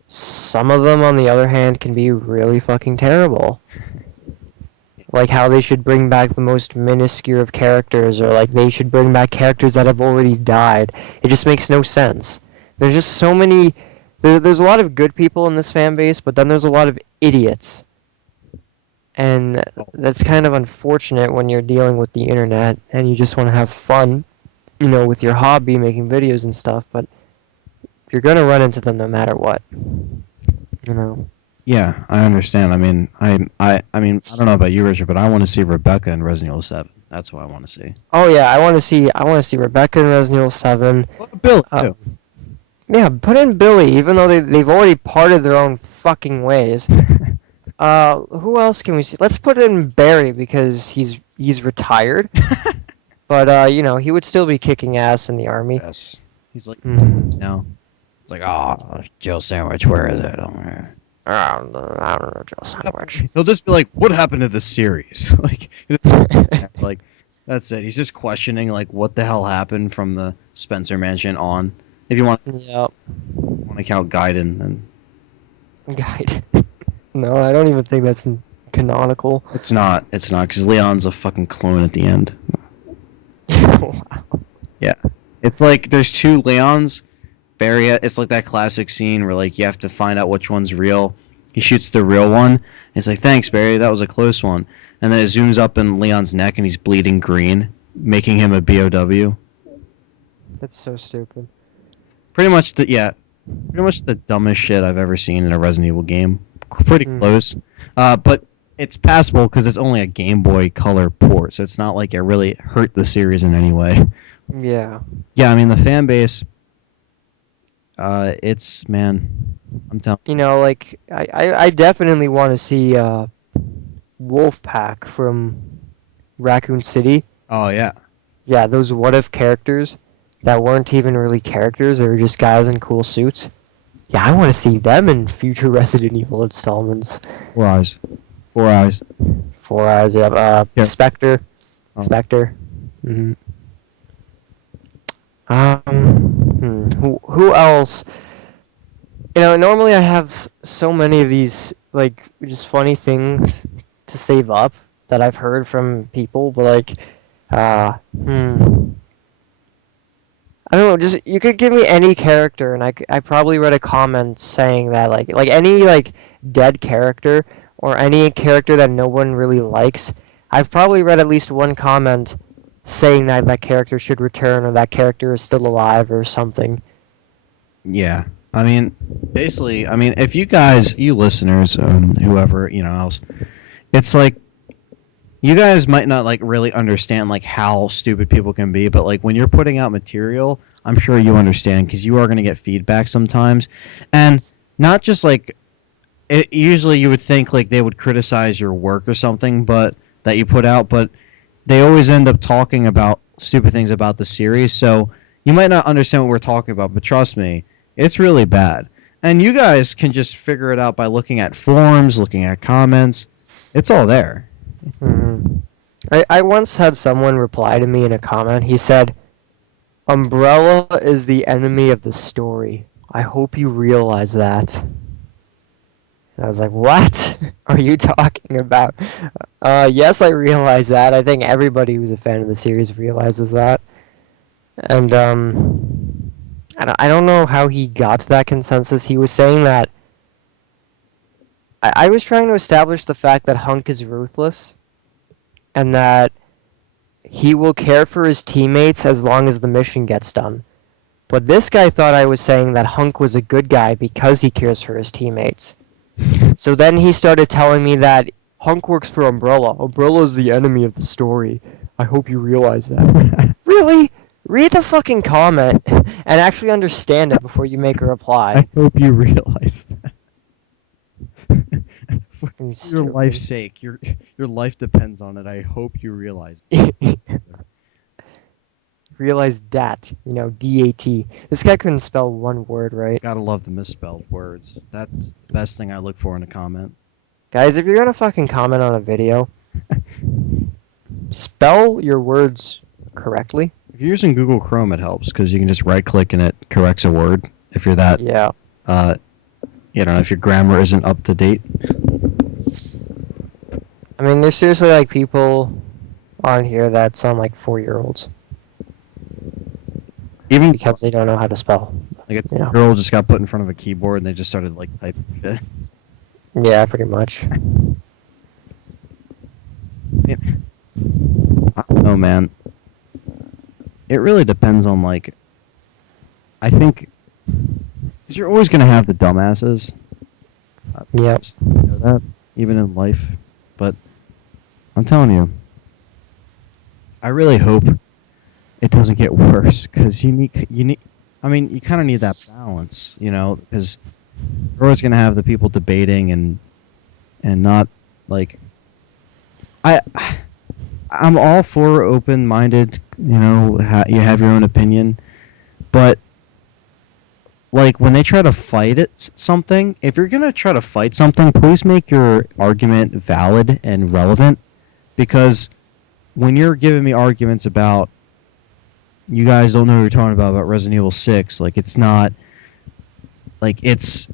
Some of them, on the other hand, can be really fucking terrible. Like how they should bring back the most minuscule of characters, or like they should bring back characters that have already died. It just makes no sense. There's just so many. There's a lot of good people in this fan base, but then there's a lot of idiots. And that's kind of unfortunate when you're dealing with the internet and you just want to have fun, you know, with your hobby, making videos and stuff, but you're going to run into them no matter what. You know. Yeah, I understand. I mean, I mean, I don't know about you, Richard, but I want to see Rebecca in Resident Evil 7. That's what I want to see. Oh yeah, I want to see Rebecca in Resident Evil 7. Well, Bill, too. Yeah, put in Billy, even though they've already parted their own fucking ways. Who else can we see? Let's put in Barry because he's retired, but you know, he would still be kicking ass in the army. Yes. He's like, Mhm. no. It's like, oh, Jill Sandwich, where is it? I don't know, Joe Sandwich. He'll just be like, what happened to the series? Like, that's it. He's just questioning, like, what the hell happened from the Spencer Mansion on. If you want Yep. to count Gaiden, then Guide. No, I don't even think that's canonical. it's not. It's not, because Leon's a fucking clone at the end. Wow. Yeah. It's like there's two Leons. Barry, it's like that classic scene where like you have to find out which one's real. He shoots the real one. And it's like, thanks, Barry, that was a close one. And then it zooms up in Leon's neck and he's bleeding green, making him a BOW. That's so stupid. Pretty much the dumbest shit I've ever seen in a Resident Evil game. Pretty close. But it's passable because it's only a Game Boy Color port, so it's not like it really hurt the series in any way. Yeah. Yeah, I mean the fan base. It's man, I'm telling. You know, like I definitely want to see Wolfpack from Raccoon City. Oh yeah. Yeah, those what if characters that weren't even really characters, they were just guys in cool suits. Yeah, I want to see them in future Resident Evil installments. 4 eyes. 4 eyes. 4 Eyes, Yeah. Spectre. Oh. Spectre. hmm who else? You know, normally I have so many of these, like, just funny things to save up that I've heard from people, but, like, I don't know, just, you could give me any character, and I probably read a comment saying that, like, any, like, dead character, or any character that no one really likes, I've probably read at least one comment saying that that character should return, or that character is still alive, or something. Yeah. I mean, basically, I mean, if you guys, you listeners, whoever, else, it's like you guys might not like really understand like how stupid people can be, but like when you're putting out material, I'm sure you understand because you are going to get feedback sometimes, and not just like usually you would think like they would criticize your work or something, but that you put out, but they always end up talking about stupid things about the series. So you might not understand what we're talking about, but trust me, it's really bad. And you guys can just figure it out by looking at forums, looking at comments. It's all there. Hmm. I once had someone reply to me in a comment. He said, "Umbrella is the enemy of the story. I hope you realize that." And I was like, "What are you talking about?" Yes, I realize that. I think everybody who's a fan of the series realizes that. And I don't know how he got to that consensus. He was saying that I was trying to establish the fact that Hunk is ruthless and that he will care for his teammates as long as the mission gets done. But this guy thought I was saying that Hunk was a good guy because he cares for his teammates. So then he started telling me that Hunk works for Umbrella. Umbrella is the enemy of the story. I hope you realize that. Really? Read the fucking comment and actually understand it before you make a reply. I hope you realize that. For Fucking your life's stupid. sake, your life depends on it. I hope you realize it. Realize dat, D-A-T. This guy couldn't spell one word right. Gotta love the misspelled words. That's the best thing I look for in a comment. Guys, if you're gonna fucking comment on a video, spell your words correctly. If you're using Google Chrome, it helps because you can just right click and it corrects a word. If you're that, Yeah. uh, if your grammar isn't up to date. I mean, there's seriously like people on here that sound like 4-year-olds Even because they don't know how to spell. like You a know. girl just got put in front of a keyboard and they just started like typing shit. Yeah, pretty much. I don't know, man. It really depends on like. I think because you're always gonna have the dumbasses. Yep. Just know that even in life, but I'm telling you, I really hope it doesn't get worse because you need. I mean, you kind of need that balance, because you're always gonna have the people debating and not like I. I'm all for open-minded. You have your own opinion, but like when they try to fight something, if you're gonna try to fight something, please make your argument valid and relevant. Because when you're giving me arguments about you guys don't know what you're talking about Resident Evil 6, like it's not like it's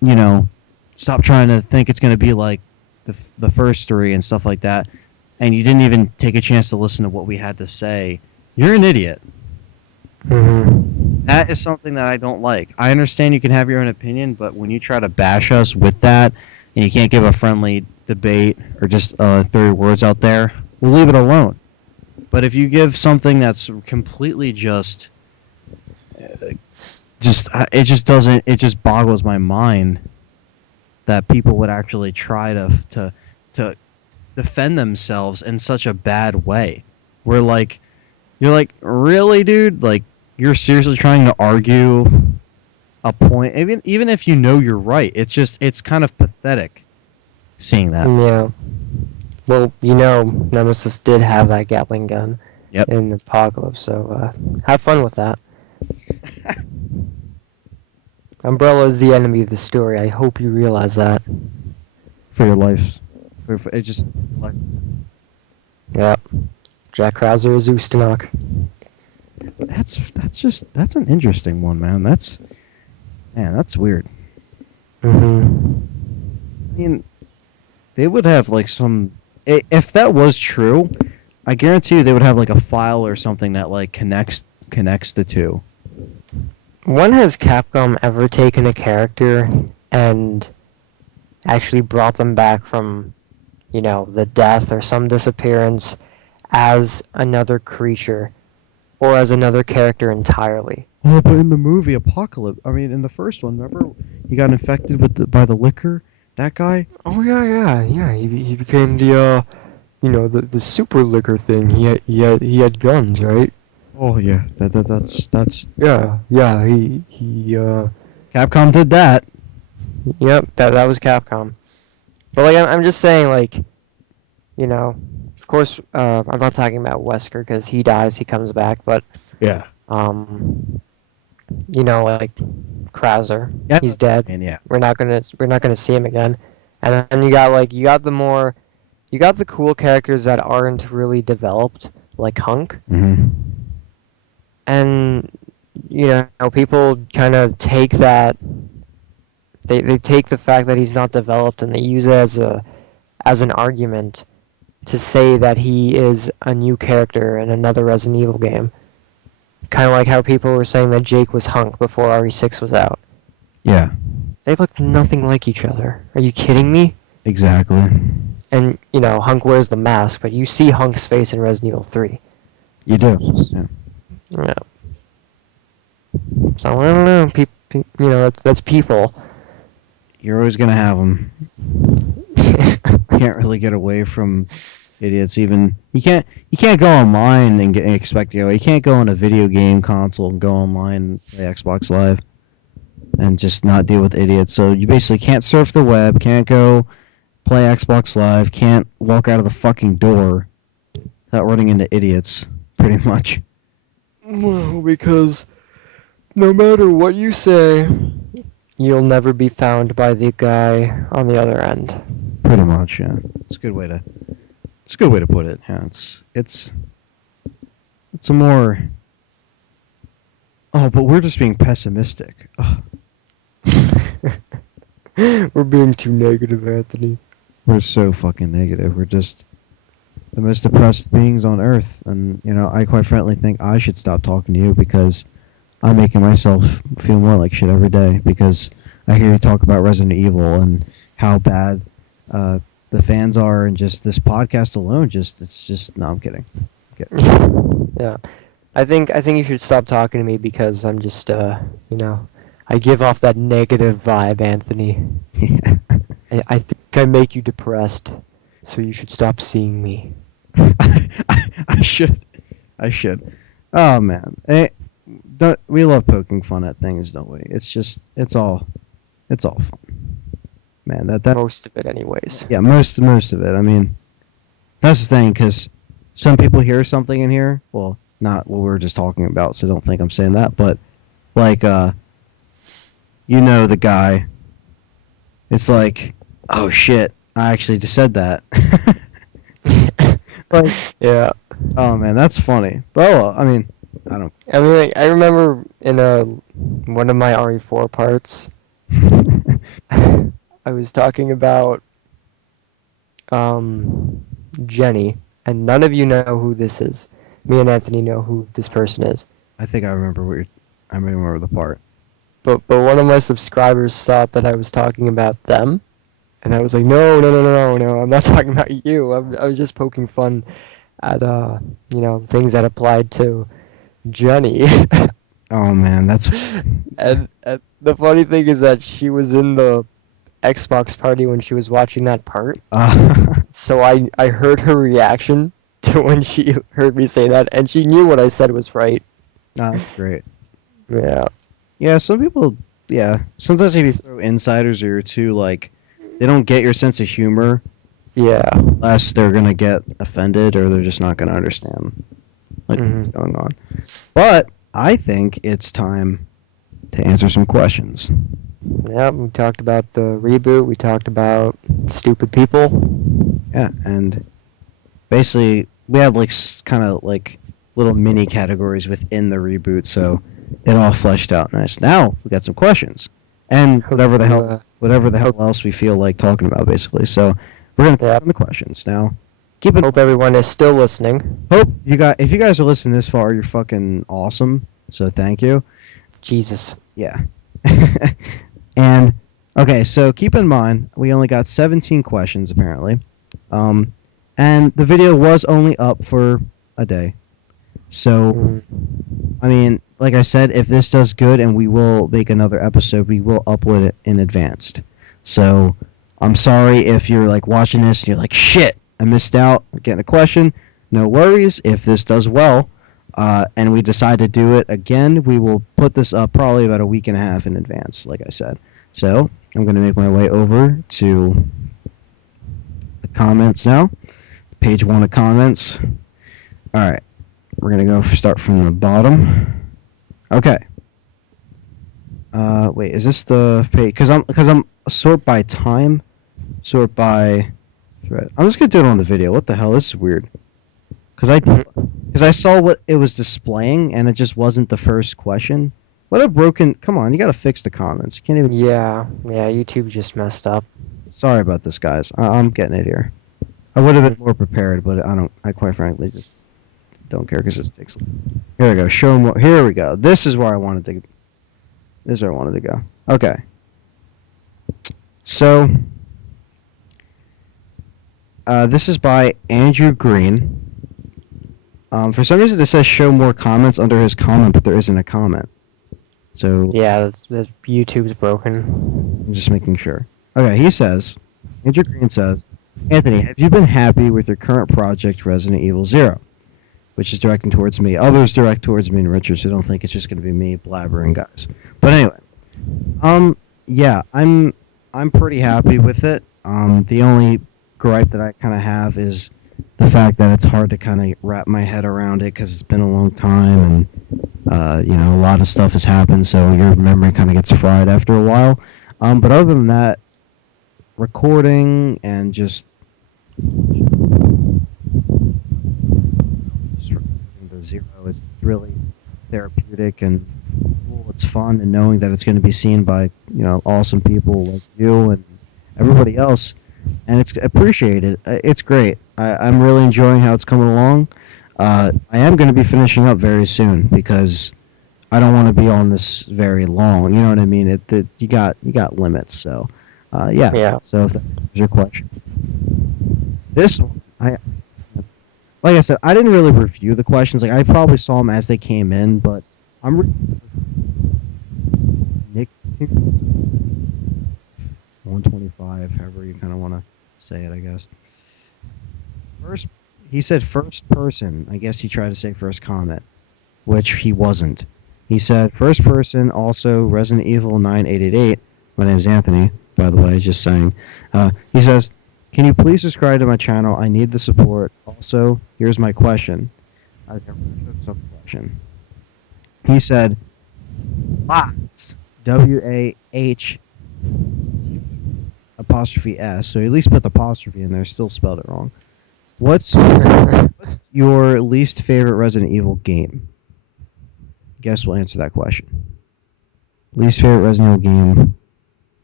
you know stop trying to think it's gonna be like the first three and stuff like that, and you didn't even take a chance to listen to what we had to say. You're an idiot. Mm-hmm. That is something that I don't like. I understand you can have your own opinion, but when you try to bash us with that, and you can't give a friendly debate or just 30 words out there, we'll leave it alone. But if you give something that's completely it just doesn't, it just boggles my mind that people would actually try to defend themselves in such a bad way. Where like, you're like, really, dude? Like, you're seriously trying to argue a point, even if you know you're right. It's kind of pathetic seeing that. Yeah. Well, Nemesis did have that Gatling gun Yep. in Apocalypse, so have fun with that. Umbrella is the enemy of the story. I hope you realize that. For your life. It just like Yep. Jack Krauser is Ustanok. that's an interesting one, man. That's weird. Mm-hmm. I mean, they would have like some. If that was true, I guarantee you they would have like a file or something that like connects the two. When has Capcom ever taken a character and actually brought them back from, the death or some disappearance as another creature or as another character entirely? Oh, but in the movie Apocalypse, I mean, in the first one, remember he got infected by the liquor. That guy. Oh yeah. He became the the super liquor thing. He had guns, right? Oh yeah, that's Yeah. He. Capcom did that. Yep. That was Capcom. But like I'm just saying like of course I'm not talking about Wesker because he dies, he comes back, but Yeah. um like Krauser, Yeah. he's dead. And yeah. We're not gonna see him again. And then you got the cool characters that aren't really developed, like Hunk, Mm-hmm. and people kind of take that they take the fact that he's not developed and they use it as an argument to say that he is a new character in another Resident Evil game. Kind of like how people were saying that Jake was Hunk before RE6 was out. Yeah. They look nothing like each other. Are you kidding me? Exactly. And, Hunk wears the mask, but you see Hunk's face in Resident Evil 3. You do. Yeah. Yeah. So, I don't know. That's people. You're always gonna have them. Can't really get away from idiots. Even you can't go online and expect to go. You can't go on a video game console and go online and play Xbox Live and just not deal with idiots. So you basically can't surf the web, can't go play Xbox Live, can't walk out of the fucking door without running into idiots. Pretty much. Well, because no matter what you say, you'll never be found by the guy on the other end. Pretty much, yeah. It's a good way to. It's a good way to put it. Yeah, it's a more. Oh, but we're just being pessimistic. Ugh. We're being too negative, Anthony. We're so fucking negative. We're just the most depressed beings on earth, and I quite frankly think I should stop talking to you because I'm making myself feel more like shit every day because I hear you talk about Resident Evil and how bad the fans are, and just this podcast alone. It's just no, I'm kidding. Yeah, I think you should stop talking to me because I'm just I give off that negative vibe, Anthony. Yeah. I think I make you depressed, so you should stop seeing me. I should. I should. Oh man, we love poking fun at things, don't we? It's all fun, man. That Most of it, anyways. yeah, most of it. I mean, that's the thing, because some people hear something in here. Well, not what we were just talking about, so don't think I'm saying that. But like, the guy. It's like, oh shit, I actually just said that. Like, Yeah. oh man, that's funny. But well, I mean, I don't. I mean, like, I remember in one of my RE4 parts, I was talking about Jenny, and none of you know who this is. Me and Anthony know who this person is. I think I remember I remember the part. But one of my subscribers thought that I was talking about them, and I was like, no, I'm not talking about you. I was just poking fun at things that applied to Jenny. Oh man, that's. and the funny thing is that she was in the Xbox party when she was watching that part. So I heard her reaction to when she heard me say that, and she knew what I said was right. That's great. Yeah. Yeah, some people. Yeah, sometimes if you throw insiders or you're too like, they don't get your sense of humor. Yeah. Unless they're gonna get offended or they're just not gonna understand what's going on. But I think it's time to answer some questions. Yeah, we talked about the reboot. We talked about stupid people. Yeah, and basically we had like kind of like little mini categories within the reboot, so it all fleshed out nice. Now we got some questions and whatever the hell else we feel like talking about, basically. So we're gonna put on the questions now. Hope everyone is still listening. If you guys are listening this far, you're fucking awesome. So thank you. Jesus. Yeah. And okay, so keep in mind we only got 17 questions apparently, and the video was only up for a day. So, Mm. I mean, like I said, if this does good and we will make another episode, we will upload it in advanced. So, I'm sorry if you're like watching this and you're like, shit, I missed out on getting a question. No worries. If this does well, and we decide to do it again, we will put this up probably about a week and a half in advance, like I said. So, I'm going to make my way over to the comments now. Page 1 of comments. All right. We're going to go start from the bottom. Okay. Wait, is this the page? Because I'm sort by time, sort by thread. I'm just gonna do it on the video. What the hell? This is weird. Because I saw what it was displaying and it just wasn't the first question. What a broken! Come on, you gotta fix the comments. You can't even. Yeah, YouTube just messed up. Sorry about this, guys. I'm getting it here. I would have been more prepared, but I don't. I quite frankly just don't care because it takes. Here we go. Show more. Here we go. This is where I wanted to. This is where I wanted to go. Okay. So, this is by Andrew Green. For some reason, it says show more comments under his comment, but there isn't a comment. So, Yeah, the YouTube's broken. I'm just making sure. Okay, he says, Andrew Green says, Anthony, have you been happy with your current project, Resident Evil 0? Which is directing towards me. Others direct towards me and Richard, so don't think it's just going to be me blabbering, guys. But anyway, yeah, I'm pretty happy with it. The only gripe that I kind of have is the fact that it's hard to kind of wrap my head around it because it's been a long time and a lot of stuff has happened, so your memory kind of gets fried after a while. But other than that, recording and just recording the 0 is really therapeutic and cool. It's fun, and knowing that it's going to be seen by awesome people like you and everybody else, and it's appreciated. It's great. I'm really enjoying how it's coming along. I am going to be finishing up very soon because I don't want to be on this very long. You know what I mean? You got limits. So, yeah. Yeah. So if that's your question, this one, like I said, I didn't really review the questions. Like I probably saw them as they came in, but I'm Nick 125, however you kind of want to say it, I guess. He said first person. I guess he tried to say first comment, which he wasn't. He said first person, also Resident Evil 9888. My name's Anthony, by the way, just saying. He says, can you please subscribe to my channel? I need the support. Also, here's my question. I've never heard some question. He said, WAHS, WAH apostrophe S, so he at least put the apostrophe in there, still spelled it wrong. What's your least favorite Resident Evil game? Guess we'll answer that question. Least favorite Resident Evil game,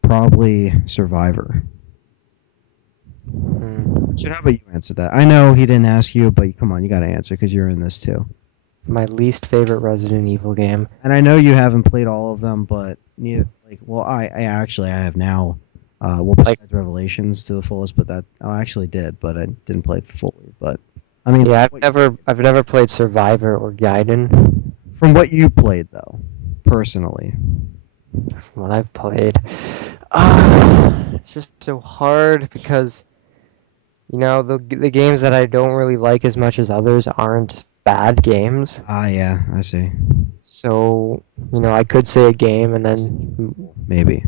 probably Survivor. So how about you answer that? I know he didn't ask you, but come on, you got to answer because you're in this too. My least favorite Resident Evil game. And I know you haven't played all of them, but I have now. Besides Revelations to the fullest, but I actually did, but I didn't play it fully. But I mean, yeah, I've never played Survivor or Gaiden. From what you played, though, personally. From what I've played, it's just so hard because the games that I don't really like as much as others aren't bad games. Yeah, I see. So I could say a game and then maybe.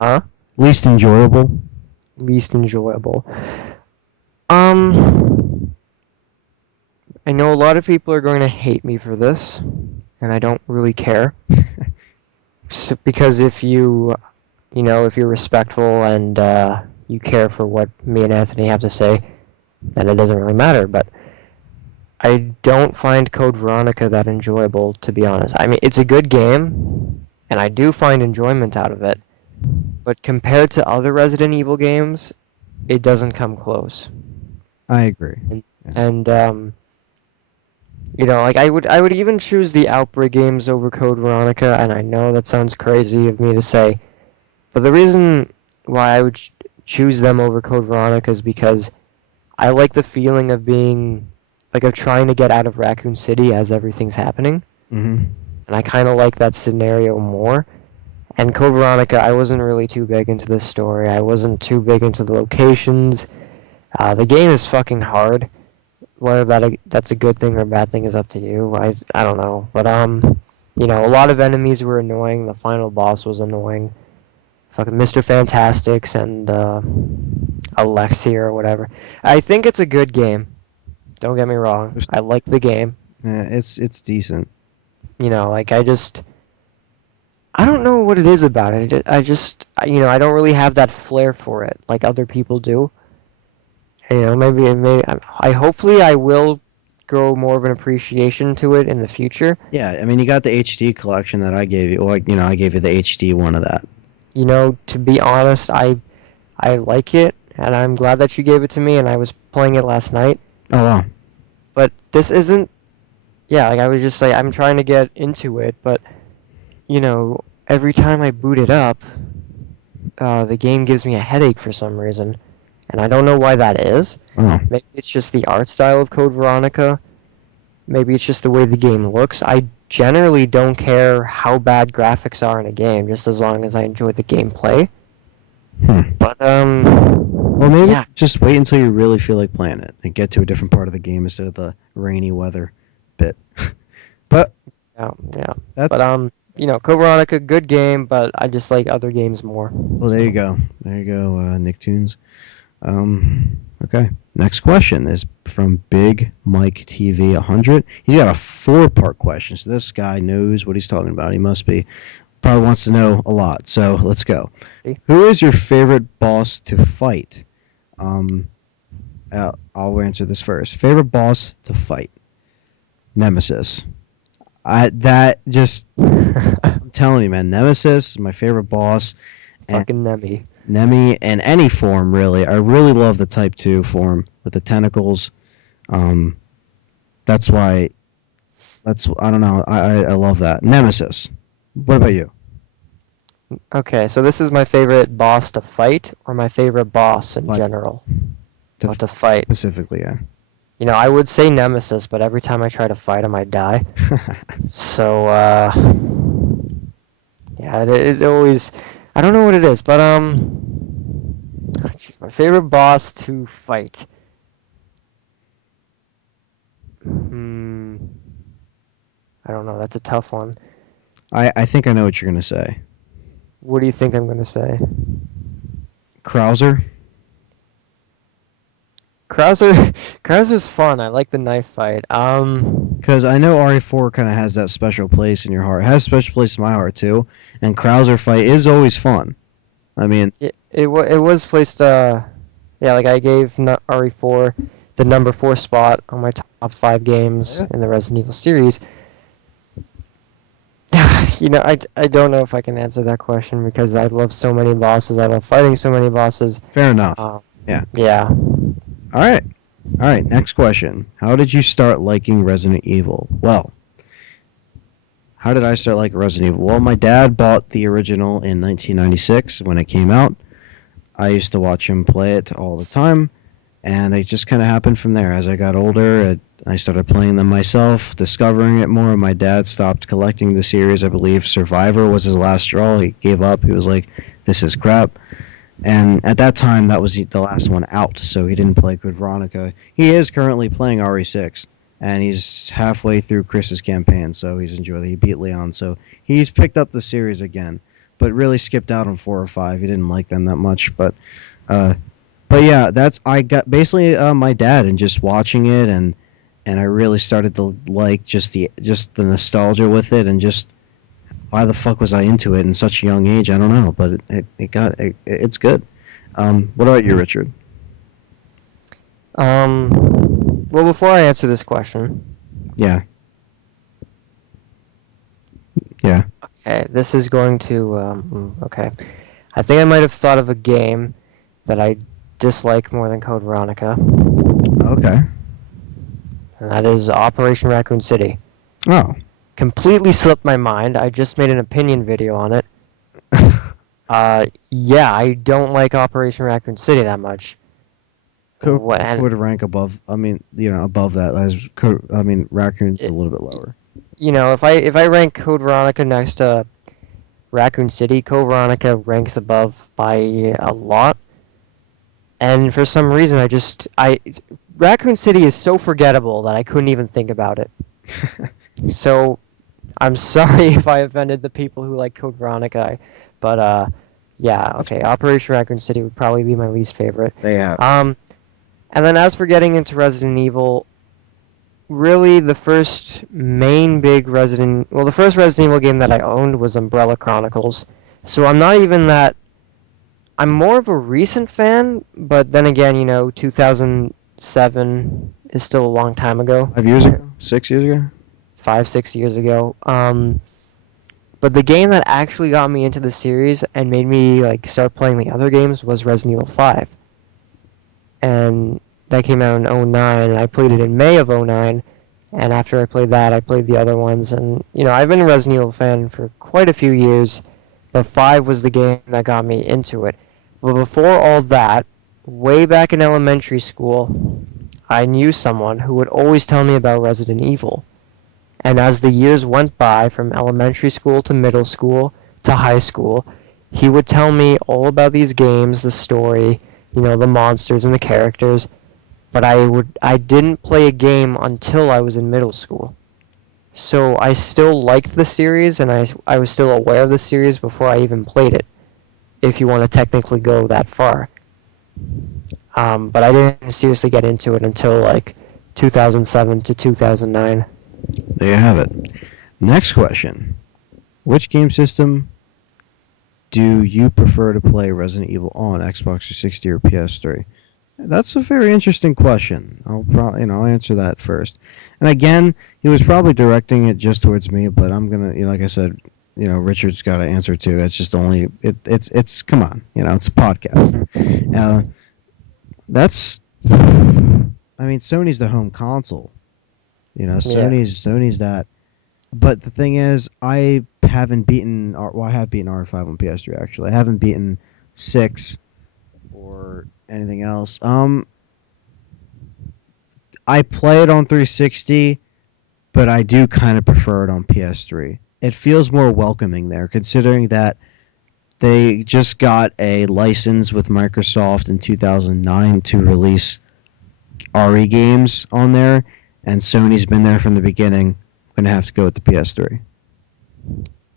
Huh? Least enjoyable. Least enjoyable. I know a lot of people are going to hate me for this, and I don't really care. Because if you're respectful and you care for what me and Anthony have to say, then it doesn't really matter. But I don't find Code Veronica that enjoyable, to be honest. I mean, it's a good game, and I do find enjoyment out of it. But compared to other Resident Evil games, it doesn't come close. I agree. And I would even choose the Outbreak games over Code Veronica, and I know that sounds crazy of me to say, but the reason why I would choose them over Code Veronica is because I like the feeling of being of trying to get out of Raccoon City as everything's happening, Mm-hmm. and I kind of like that scenario more. And Code Veronica, I wasn't really too big into the story. I wasn't too big into the locations. The game is fucking hard. Whether that's a good thing or a bad thing is up to you. I don't know, but a lot of enemies were annoying. The final boss was annoying. Fucking Mr. Fantastics and Alexia or whatever. I think it's a good game. Don't get me wrong. I like the game. Yeah, it's decent. Like I don't know what it is about it. I don't really have that flair for it like other people do. Maybe I hopefully I will grow more of an appreciation to it in the future. Yeah, I mean, you got the HD collection that I gave you. Like, I gave you the HD one of that. To be honest, I like it, and I'm glad that you gave it to me. And I was playing it last night. Oh wow. But this isn't. Yeah, like I was just like I'm trying to get into it, but every time I boot it up, the game gives me a headache for some reason, and I don't know why that is. Oh. Maybe it's just the art style of Code Veronica. Maybe it's just the way the game looks. I generally don't care how bad graphics are in a game, just as long as I enjoy the gameplay. But Well, maybe yeah. just wait until you really feel like playing it and get to a different part of the game instead of the rainy weather bit. But Yeah. That's, But Code Veronica, good game, but I just like other games more. well, there you go. There you go, Nicktoons. Okay. Next question is from Big Mike TV 100. He's got a 4-part question, so this guy knows what he's talking about. He must be. Probably wants to know a lot, so let's go. Who is your favorite boss to fight? I'll answer this first. Favorite boss to fight? Nemesis. I'm telling you, man, Nemesis is my favorite boss. Fucking Nemi. Nemi in any form, really. I really love the Type 2 form with the tentacles. That's why. I don't know. I love that. Nemesis. What about you? Okay, so this is my favorite boss to fight, or my favorite boss in Fight. general? To fight. Specifically, yeah. I would say Nemesis, but every time I try to fight him, I die. So, yeah, it's always. I don't know what it is, but my favorite boss to fight. I don't know. That's a tough one. I think I know what you're gonna say. What do you think I'm gonna say? Krauser. Krauser's fun. I like the knife fight. Because I know RE4 kind of has that special place in your heart. It has a special place in my heart too. And Krauser fight is always fun. I mean, it was placed. Yeah, like I gave RE4 the number 4 spot on my top 5 games in the Resident Evil series. I don't know if I can answer that question because I love so many bosses. I love fighting so many bosses. Fair enough. Yeah. Yeah. All right. Next question. How did you start liking Resident Evil? Well, how did I start liking Resident Evil? Well, my dad bought the original in 1996 when it came out. I used to watch him play it all the time, and it just kind of happened from there. As I got older, I started playing them myself, discovering it more. My dad stopped collecting the series. I believe Survivor was his last straw. He gave up. He was like, this is crap. And at that time, that was the last one out, so he didn't play Code Veronica. He is currently playing RE6, and he's halfway through Chris's campaign, so he's enjoyed it. He beat Leon, so he's picked up the series again, but really skipped out on 4 or 5. He didn't like them that much, but yeah, I got basically my dad and just watching it, and I really started to like just the nostalgia with it, and just why the fuck was I into it in such a young age? I don't know, but it's good. What about you, Richard? Well, before I answer this question. Yeah. Okay, this is going to. Okay, I think I might have thought of a game that I dislike more than Code Veronica. Okay. And that is Operation Raccoon City. Oh. Completely slipped my mind. I just made an opinion video on it. Yeah, I don't like Operation Raccoon City that much. Code When would rank above. I mean, above that. As Code, I mean, Raccoon's a it, little bit lower. if I rank Code Veronica next to Raccoon City, Code Veronica ranks above by a lot. And for some reason, I Raccoon City is so forgettable that I couldn't even think about it. So I'm sorry if I offended the people who like Code Veronica, but yeah, okay. Operation Raccoon City would probably be my least favorite. They have. Um, and then as for getting into Resident Evil, really the first the first Resident Evil game that I owned was Umbrella Chronicles. So I'm not even that. I'm more of a recent fan, but then again, 2007 is still a long time ago. 5 years ago, 6 years ago. 5, 6 years ago. But the game that actually got me into the series and made me like start playing the other games was Resident Evil 5. And that came out in '09, and I played it in May of '09. And after I played that, I played the other ones. And, I've been a Resident Evil fan for quite a few years, but 5 was the game that got me into it. But before all that, way back in elementary school, I knew someone who would always tell me about Resident Evil. And as the years went by, from elementary school to middle school to high school, he would tell me all about these games, the story, the monsters and the characters. But I didn't play a game until I was in middle school. So I still liked the series, and I was still aware of the series before I even played it, if you want to technically go that far. But I didn't seriously get into it until like 2007 to 2009. There you have it. Next question: which game system do you prefer to play Resident Evil on, Xbox 360 or PS3? That's a very interesting question. I'll answer that first. And again, he was probably directing it just towards me, but I'm gonna, like I said, Richard's got to answer too. It's just only it's come on, it's a podcast. That's, I mean, Sony's the home console. Sony's that. But the thing is, I haven't beaten. Well, I have beaten R5 on PS3 actually. I haven't beaten 6 or anything else. I play it on 360, but I do kind of prefer it on PS3. It feels more welcoming there, considering that they just got a license with Microsoft in 2009 to release RE games on there, and Sony's been there from the beginning. I'm gonna have to go with the PS3.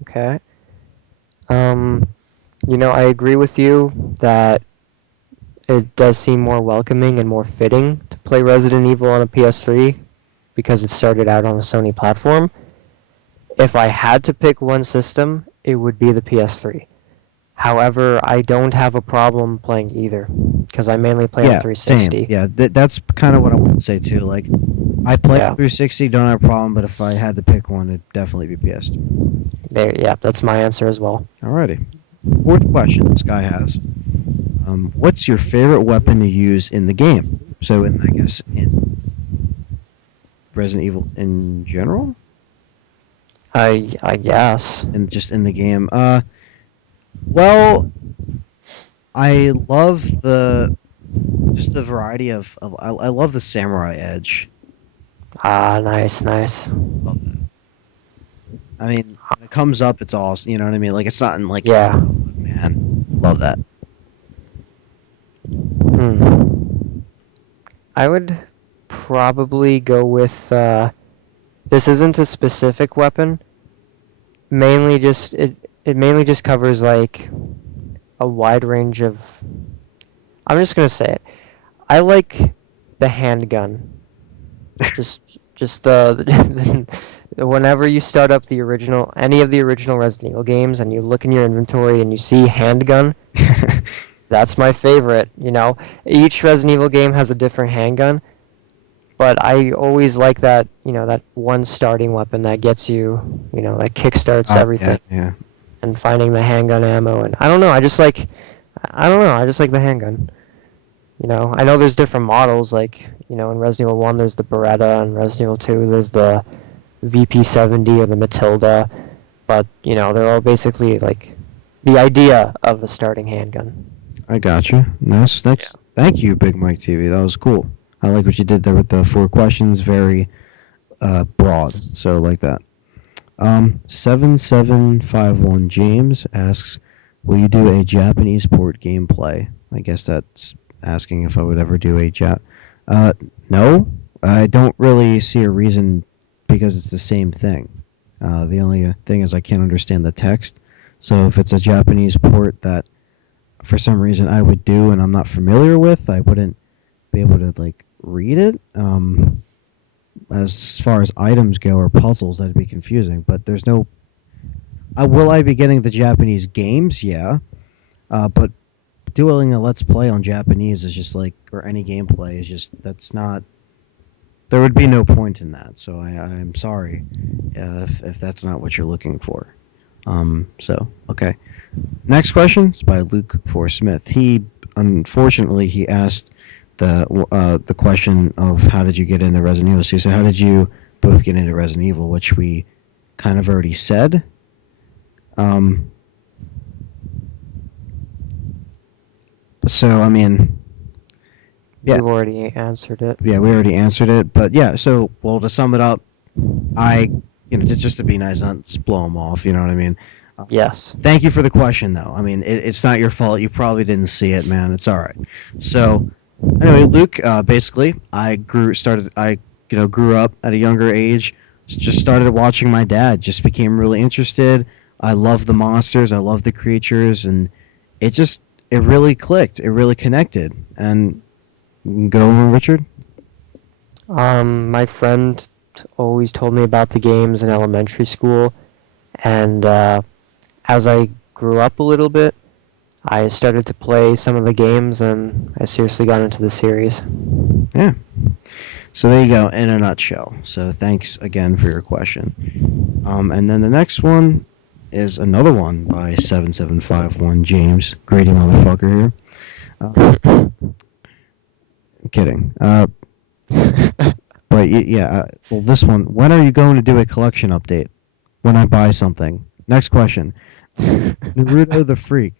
Okay. I agree with you that it does seem more welcoming and more fitting to play Resident Evil on a PS3 because it started out on a Sony platform. If I had to pick one system, it would be the PS3. However, I don't have a problem playing either because I mainly play on 360. Same. Yeah, that's kind of what I want to say too. Like, I play on 360, don't have a problem, but if I had to pick one, it'd definitely be PS3. Yeah, that's my answer as well. Alrighty. Fourth question this guy has. What's your favorite weapon to use in the game? So, I guess, in Resident Evil in general? I guess. And just in the game. Well, I love the variety of I love the samurai edge. Ah, nice. Love that. I mean, when it comes up, it's awesome. You know what I mean? Like, it's not in like, yeah. Man, love that. I would probably go with. This isn't a specific weapon. Mainly just it mainly just covers like a wide range of. I'm just gonna say it. I like the handgun. just the whenever you start up any of the original Resident Evil games and you look in your inventory and you see handgun, that's my favorite. Each Resident Evil game has a different handgun, but I always like that. That one starting weapon that gets you. That kickstarts everything. Yeah. And finding the handgun ammo, and I don't know. I just like the handgun. I know there's different models, like, in Resident Evil 1 there's the Beretta, and Resident Evil 2 there's the VP-70 or the Matilda, but, they're all basically, like, the idea of a starting handgun. I gotcha. That's Thank you, Big Mike TV. That was cool. I like what you did there with the 4 questions. Very broad. So I like that. 7751 James asks, will you do a Japanese port gameplay? I guess that's asking if I would ever do a Jap. No, I don't really see a reason because it's the same thing. The only thing is I can't understand the text. So if it's a Japanese port that for some reason I would do and I'm not familiar with, I wouldn't be able to like read it. As far as items go or puzzles, that'd be confusing. But there's no. Will I be getting the Japanese games? Yeah. But doing a let's play on Japanese is just like, or any gameplay is just that's not. There would be no point in that. So I'm sorry if that's not what you're looking for. So okay. Next question is by Luke Smith. He unfortunately he asked the question of how did you get into Resident Evil. So he said, how did you both get into Resident Evil, which we kind of already said. So I mean, yeah, You've already answered it. yeah, we already answered it. But yeah, so well to sum it up, I just to be nice, not just blow them off. You know what I mean? Yes. Thank you for the question, though. I mean, it's not your fault. You probably didn't see it, man. It's all right. So, anyway, Luke, basically, I grew up at a younger age. Just started watching my dad. Just became really interested. I love the monsters. I love the creatures, and it really clicked. It really connected. And go, Richard. My friend always told me about the games in elementary school, and as I grew up a little bit, I started to play some of the games, and I seriously got into the series. Yeah. So there you go, in a nutshell. So thanks again for your question. And then the next one is another one by 7751 James. Grady motherfucker here. I'm kidding. But yeah, well, this one. When are you going to do a collection update? When I buy something. Next question. Naruto the Freak.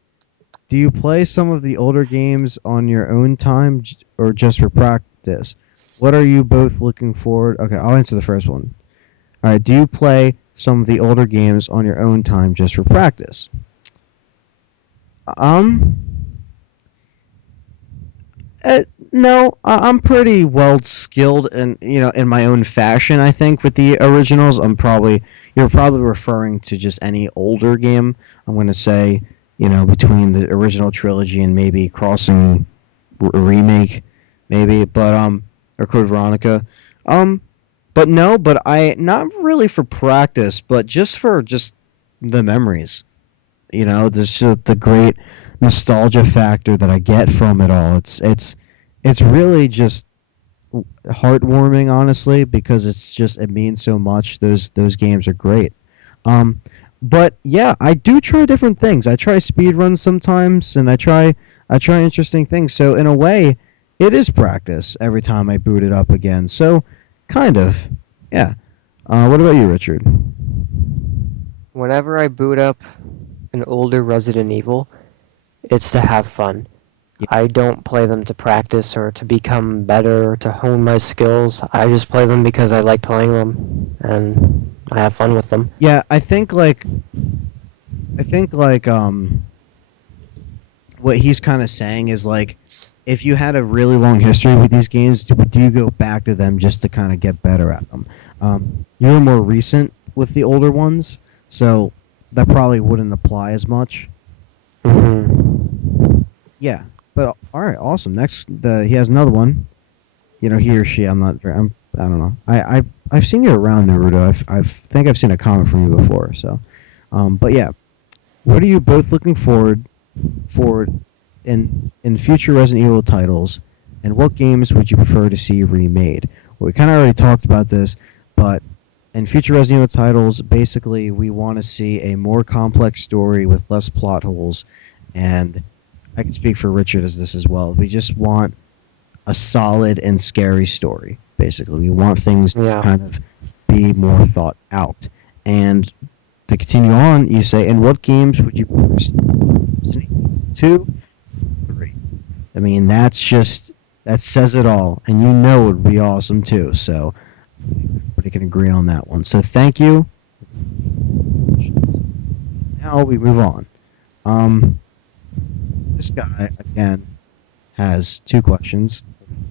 Do you play some of the older games on your own time or just for practice? What are you both looking forward? Okay, I'll answer the first one. All right, do you play some of the older games on your own time just for practice? No, I'm pretty well skilled in my own fashion. I think with the originals, you're probably referring to just any older game. I'm going to say, between the original trilogy and maybe crossing a remake, maybe, but or Code Veronica, but no, but I not really for practice, but just the memories. There's just the great nostalgia factor that I get from it all. It's really just heartwarming, honestly, because it means so much. Those games are great. But yeah, I do try different things. I try speed runs sometimes, and I try interesting things. So in a way, it is practice every time I boot it up again. So kind of, yeah. What about you, Richard? Whenever I boot up an older Resident Evil, it's to have fun. Yeah. I don't play them to practice or to become better or to hone my skills. I just play them because I like playing them and I have fun with them. Yeah, I think like what he's kind of saying is like, if you had a really long history with these games, would you go back to them just to kind of get better at them? You're more recent with the older ones, so that probably wouldn't apply as much. Mm-hmm. Yeah, but all right, awesome. Next, he has another one. He or she. I don't know. I've seen you around, Naruto. I think I've seen a comment from you before. So, but yeah, what are you both looking forward for in future Resident Evil titles, and what games would you prefer to see remade? Well, we kind of already talked about this, but in future Resident Evil titles, basically we want to see a more complex story with less plot holes, and I can speak for Richard as this as well. We just want a solid and scary story. Basically, we want things to kind of be more thought out. And to continue on, you say, and what games would you prefer? 2, 3. I mean, that says it all, and you know it would be awesome too. So everybody can agree on that one. So thank you. Now we move on. Um, this guy again has two questions.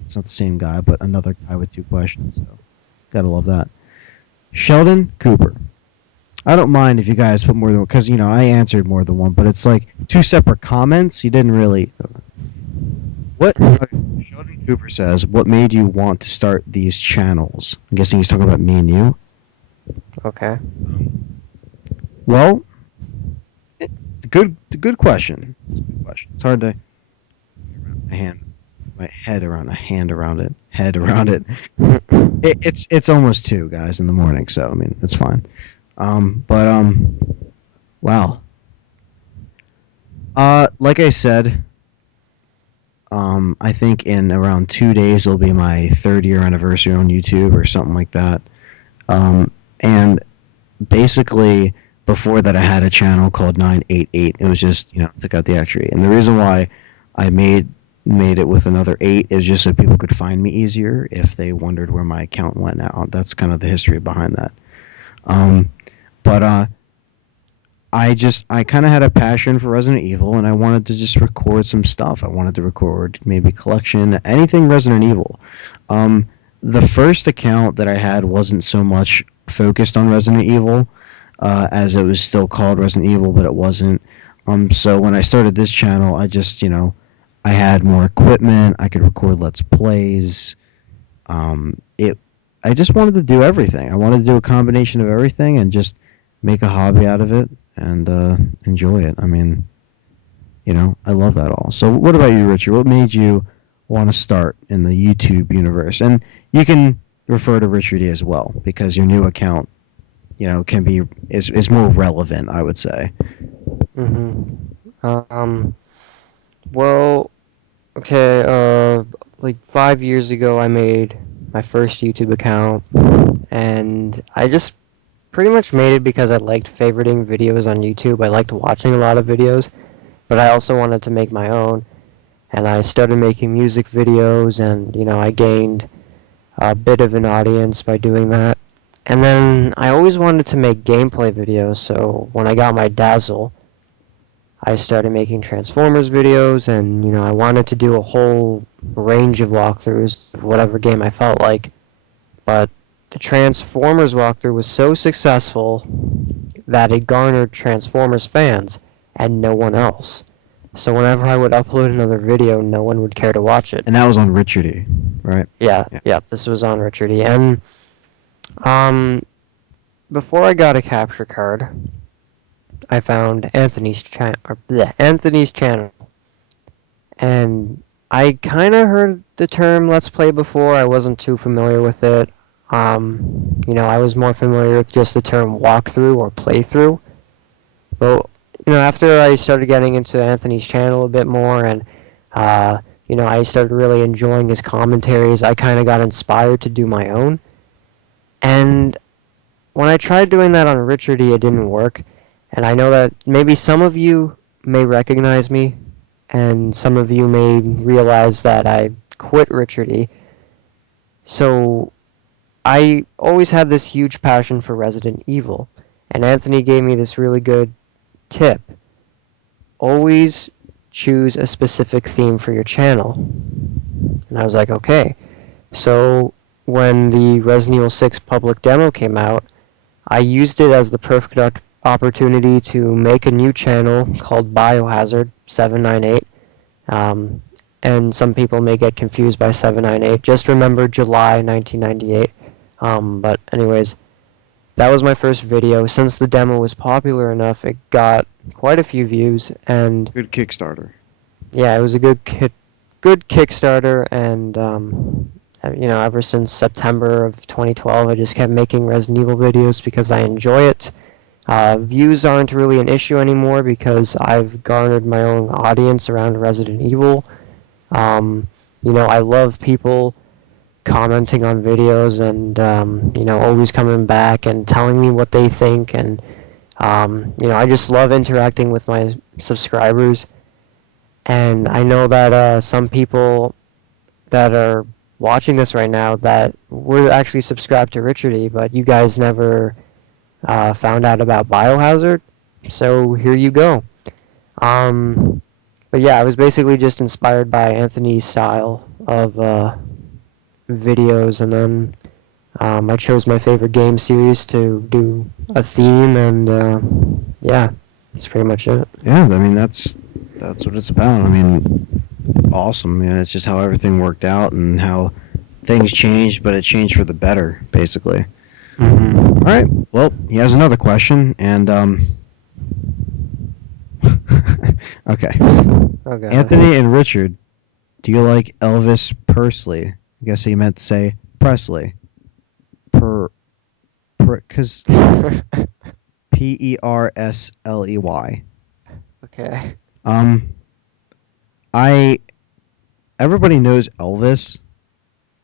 It's not the same guy, but another guy with two questions. So gotta love that. Sheldon Cooper. I don't mind if you guys put more than one, because I answered more than one, but it's like two separate comments. You didn't really. What? Sheldon Cooper says, "What made you want to start these channels?" I'm guessing he's talking about me and you. Okay. Well, good question. Good question. It's hard to head around it. It's almost 2 guys in the morning, so I mean it's fine. But wow. Like I said, I think in around 2 days will be my 3rd-year anniversary on YouTube or something like that. And basically before that I had a channel called 988. It was just took out the extra 8. And the reason why I made it with another 8 is just so people could find me easier if they wondered where my account went now. That's kind of the history behind that. But I kind of had a passion for Resident Evil, and I wanted to just record some stuff. I wanted to record maybe collection, anything Resident Evil. The first account that I had wasn't so much focused on Resident Evil, as it was still called Resident Evil, but it wasn't. So when I started this channel, I just, I had more equipment. I could record Let's Plays. I just wanted to do everything. I wanted to do a combination of everything and just make a hobby out of it and enjoy it. I mean, I love that all. So what about you, Richard? What made you want to start in the YouTube universe? And you can refer to Richard E as well, because your new account, can be is more relevant, I would say. Well, okay, like 5 years ago I made my first YouTube account, and I just pretty much made it because I liked favoriting videos on YouTube. I liked watching a lot of videos, but I also wanted to make my own, and I started making music videos, and I gained a bit of an audience by doing that. And then I always wanted to make gameplay videos, so when I got my Dazzle, I started making Transformers videos, and I wanted to do a whole range of walkthroughs of whatever game I felt like. But the Transformers walkthrough was so successful that it garnered Transformers fans and no one else. So whenever I would upload another video, no one would care to watch it. And that was on Richard E, right? Yeah, this was on Richard E. And before I got a capture card, I found Anthony's channel, and I kind of heard the term Let's Play before. I wasn't too familiar with it. I was more familiar with just the term walkthrough or playthrough. But after I started getting into Anthony's channel a bit more, and I started really enjoying his commentaries, I kind of got inspired to do my own. And when I tried doing that on Richard E, it didn't work. And I know that maybe some of you may recognize me, and some of you may realize that I quit Richard E. So I always had this huge passion for Resident Evil, and Anthony gave me this really good tip. Always choose a specific theme for your channel. And I was like, okay. So when the Resident Evil 6 public demo came out, I used it as the perfect opportunity to make a new channel called Biohazard 798. And some people may get confused by 798. Just remember July 1998. But anyways, that was my first video. Since the demo was popular enough, it got quite a few views, and Good Kickstarter. yeah, it was a good Kickstarter, and ever since September of 2012, I just kept making Resident Evil videos because I enjoy it. Views aren't really an issue anymore because I've garnered my own audience around Resident Evil. I love people commenting on videos and always coming back and telling me what they think, and I just love interacting with my subscribers. And I know that some people that are watching this right now that were actually subscribed to Richard E, but you guys never found out about Biohazard. So here you go. Um, but yeah, I was basically just inspired by Anthony's style of videos, and then I chose my favorite game series to do a theme, and yeah, that's pretty much it. Yeah, I mean that's what it's about. I mean, awesome. Yeah, it's just how everything worked out and how things changed, but it changed for the better, basically. Mm-hmm. All right. Well, he has another question, and okay. Okay. Anthony and Richard, do you like Elvis Presley? I guess he meant to say Presley. Because Persley. Okay. Um, I everybody knows Elvis.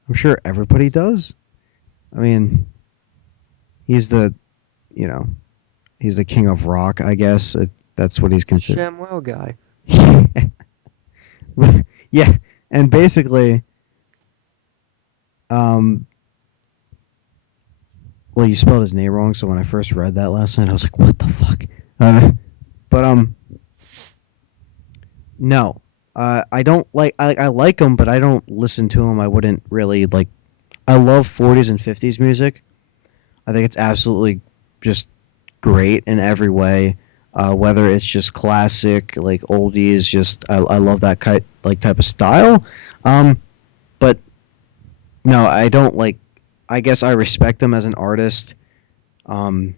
I'm sure everybody does. I mean, he's the, you know, he's the king of rock, I guess. That's what he's considered. ShamWow guy. Yeah, and basically, um, well, you spelled his name wrong, so when I first read that last night, I was like, "What the fuck?" But no, I don't like. I like him, but I don't listen to him. I wouldn't really like. I love 40s and 50s music. I think it's absolutely just great in every way. Whether it's just classic, like oldies, just I love that type of style. Um, but no, I don't like. I guess I respect him as an artist. Um,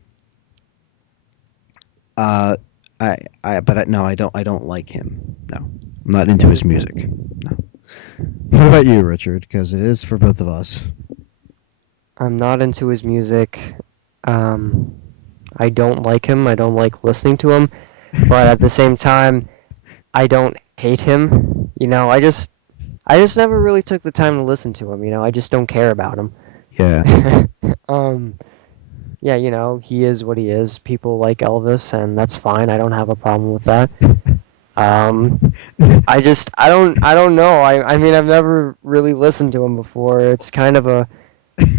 uh, but no, I don't like him. No, I'm not into his music. No. What about you, Richard? Because it is for both of us. I'm not into his music. Um, I don't like him. I don't like listening to him. But at the same time, I don't hate him. I just never really took the time to listen to him. I just don't care about him. Yeah. um, yeah, he is what he is. People like Elvis, and that's fine. I don't have a problem with that. I don't know. I mean, I've never really listened to him before. It's kind of a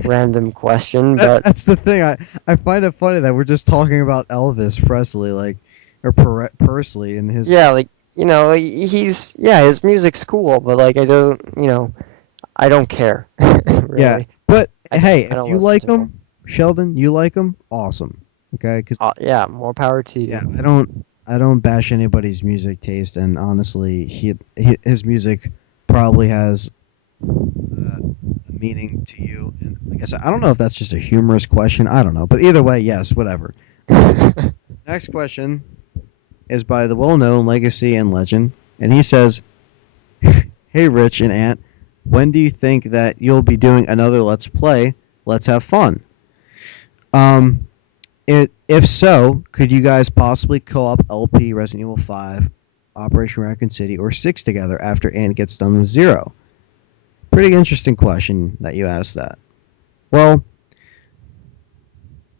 random question, but That's the thing. I find it funny that we're just talking about Elvis Presley, like, or Presley and his. yeah, like, like, his music's cool, but like, I don't care. Yeah, Really. but I, hey, I if don't you listen like to him. him, Sheldon, you like him, awesome. Okay, because Yeah, more power to yeah, you. I don't bash anybody's music taste, and honestly, his music probably has a meaning to you. And like I said, I don't know if that's just a humorous question. I don't know, but either way, yes, whatever. Next question is by the well-known legacy and legend, and he says, "Hey, Rich and Ant, when do you think that you'll be doing another Let's Play? Let's have fun." Um, if so, could you guys possibly co-op LP Resident Evil 5, Operation Raccoon City, or 6 together after Ant gets done with 0? Pretty interesting question that you asked that. Well,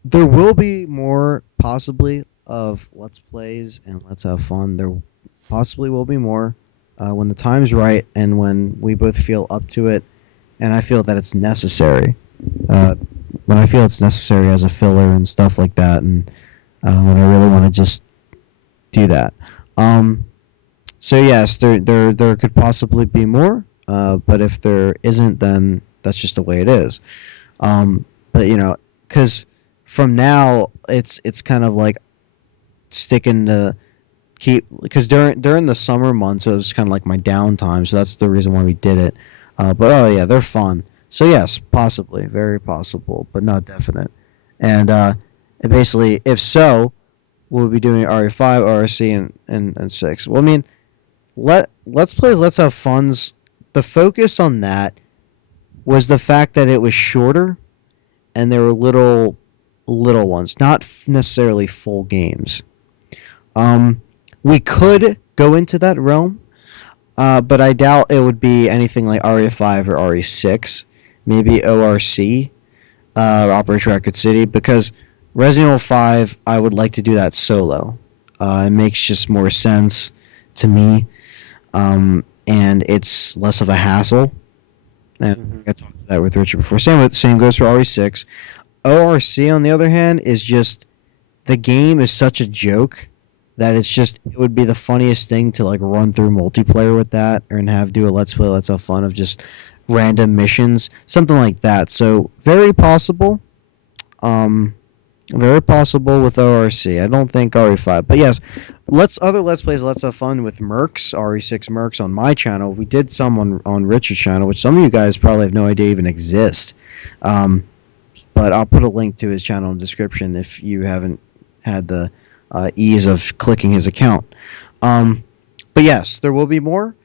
there will be more, possibly, of Let's Plays and Let's Have Fun. There possibly will be more when the time's right and when we both feel up to it, and I feel that it's necessary. Uh, when I feel it's necessary as a filler and stuff like that, and when I really want to just do that. Um, so yes, there could possibly be more, but if there isn't, then that's just the way it is. But because from now it's kind of like sticking to keep because during the summer months it was kind of like my downtime, so that's the reason why we did it. But oh yeah, they're fun. So yes, possibly, very possible, but not definite. And basically, if so, we'll be doing RE5, RC, and 6. Well, I mean, let's play, let's have funs. The focus on that was the fact that it was shorter and there were little ones, not necessarily full games. Um, we could go into that realm, but I doubt it would be anything like RE5 or RE6, maybe ORC, Operation Raccoon City, because Resident Evil 5, I would like to do that solo. It makes just more sense to me. and it's less of a hassle. And Hmm. I talked about that with Richard before. Same goes for RE6. ORC on the other hand is just the game is such a joke that it would be the funniest thing to like run through multiplayer with that and have do a let's play let's have fun of just random missions, something like that. So um very possible with ORC. I don't think RE5, but yes, let's plays let's have fun with Mercs, RE6 Mercs on my channel. We did some on Richard's channel, which some of you guys probably have no idea even exist. um but I'll put a link to his channel in the description if you haven't had the ease of clicking his account. Um, but yes, there will be more.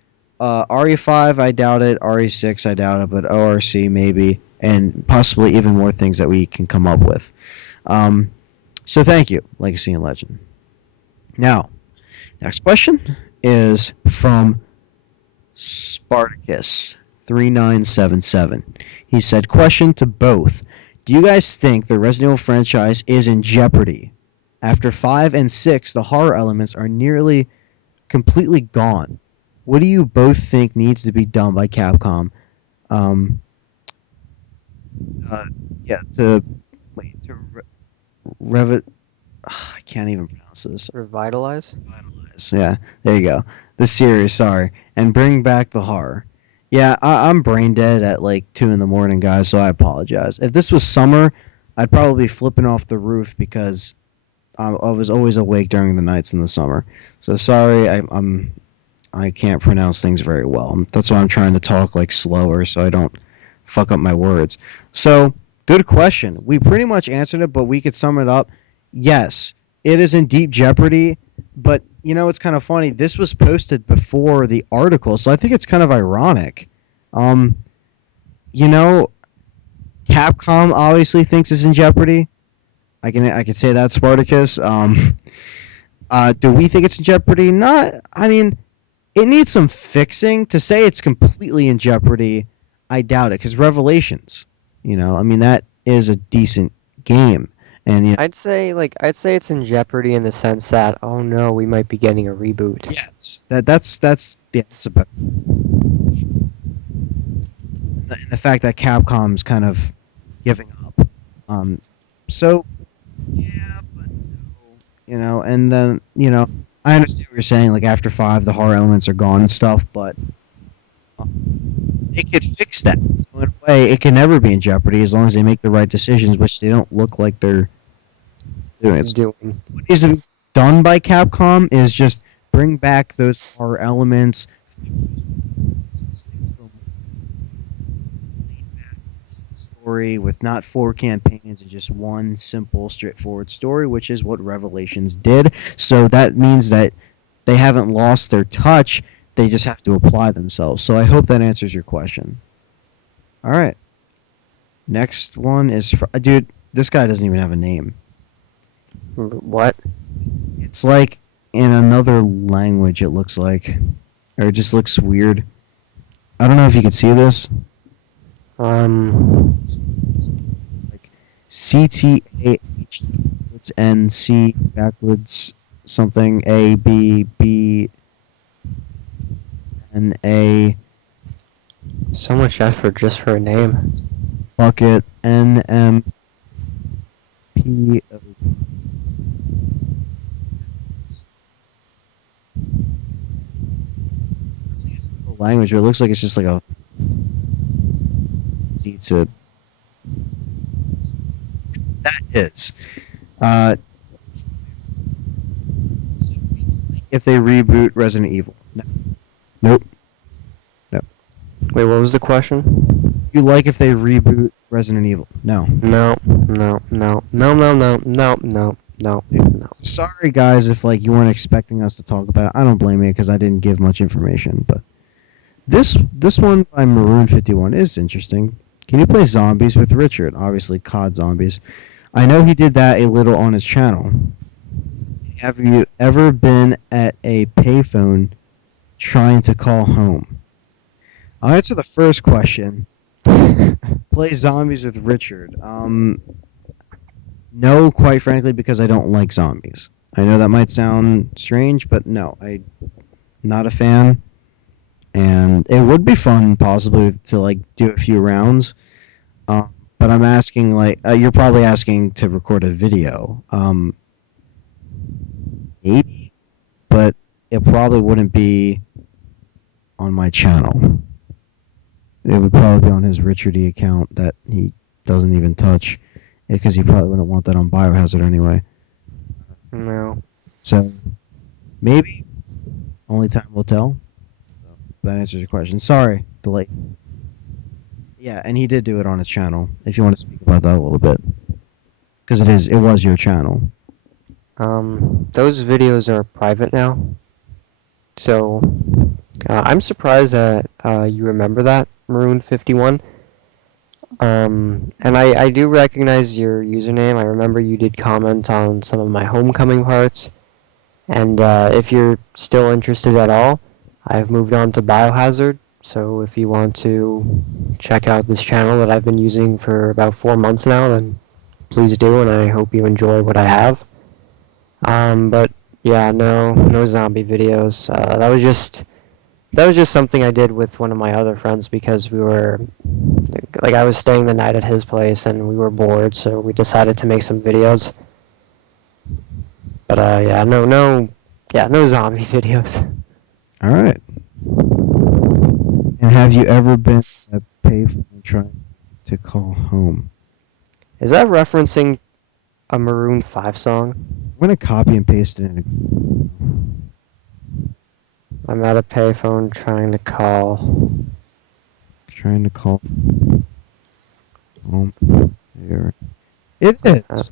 RE5, I doubt it. RE6, I doubt it. But ORC, maybe. And possibly even more things that we can come up with. Um, so thank you, Legacy and Legend. Now, next question is from Spartacus 3977. He said, question to both. Do you guys think the Resident Evil franchise is in jeopardy? After 5 and 6, the horror elements are nearly completely gone. What do you both think needs to be done by Capcom? Um, uh, yeah, to wait to I can't even pronounce this. Revitalize. Yeah, there you go. The series, sorry, and bring back the horror. Yeah, I'm brain dead at like 2 in the morning, guys. So I apologize. If this was summer, I'd probably be flipping off the roof because I was always awake during the nights in the summer. So sorry, I can't pronounce things very well. That's why I'm trying to talk like slower so I don't fuck up my words. So good question. We pretty much answered it, but we could sum it up. Yes, it is in deep jeopardy. But you know, it's kind of funny. This was posted before the article, so I think it's kind of ironic. Um, you know, Capcom obviously thinks it's in jeopardy. I can say that Spartacus. Do we think it's in jeopardy? Not. I mean, it needs some fixing. To say it's completely in jeopardy, I doubt it. Because Revelations, I mean that is a decent game, and I'd say it's in jeopardy in the sense that, oh no, we might be getting a reboot. yes, that's yeah, that's about the fact that Capcom's kind of giving up. Um, so yeah, but no, and then I understand what you're saying. Like after 5, the horror elements are gone and stuff, but they could fix that. So in a way, it can never be in jeopardy as long as they make the right decisions, which they don't look like they're doing. Doing. What needs to be done by Capcom is just bring back those horror elements. Story with not 4 campaigns and just one simple, straightforward story, which is what Revelations did. So that means that they haven't lost their touch. They just have to apply themselves. So I hope that answers your question. All right. Next one is dude. This guy doesn't even have a name. What? It's like in another language. It looks like, or it just looks weird. I don't know if you can see this. It's like CTAH. It's NC backwards something ABBNA So much effort just for a name. bucket NMPO. Language, but it looks like it's just like a easy to that is. Uh, if they reboot Resident Evil, no. Nope. No. Wait, what was the question? You like if they reboot Resident Evil? No. No, no, no, no, no, no, no, no, no, no. Sorry, guys, if like you weren't expecting us to talk about it. I don't blame you because I didn't give much information, but this one by Maroon 51 is interesting. Can you play zombies with Richard? Obviously, COD zombies. I know he did that a little on his channel. Have you ever been at a payphone trying to call home? I'll answer the first question. Play zombies with Richard. No, quite frankly, because I don't like zombies. I know that might sound strange, but no, I'm not a fan. and it would be fun possibly to like do a few rounds. Um, but I'm asking like you're probably asking to record a video. Maybe, but it probably wouldn't be on my channel. It would probably be on his Richard E account that he doesn't even touch, because he probably wouldn't want that on Biohazard anyway. No. So maybe only time will tell. So that answers your question. Sorry, delay. Yeah, and he did do it on his channel. If you want to speak about that a little bit, because it was your channel. Those videos are private now, so I'm surprised that you remember that, Maroon 51. And I do recognize your username. I remember you did comment on some of my homecoming parts. And if you're still interested at all, I've moved on to Biohazard. So if you want to check out this channel that I've been using for about 4 months now, then please do, and I hope you enjoy what I have. But yeah, no zombie videos. That was just something I did with one of my other friends because we were, like, I was staying the night at his place and we were bored, so we decided to make some videos. But yeah, no zombie videos. All right. And have you ever been a payphone trying to call home? Is that referencing a Maroon 5 song? I'm gonna copy and paste it in. I'm at a payphone trying to call. Trying to call home. There. It is.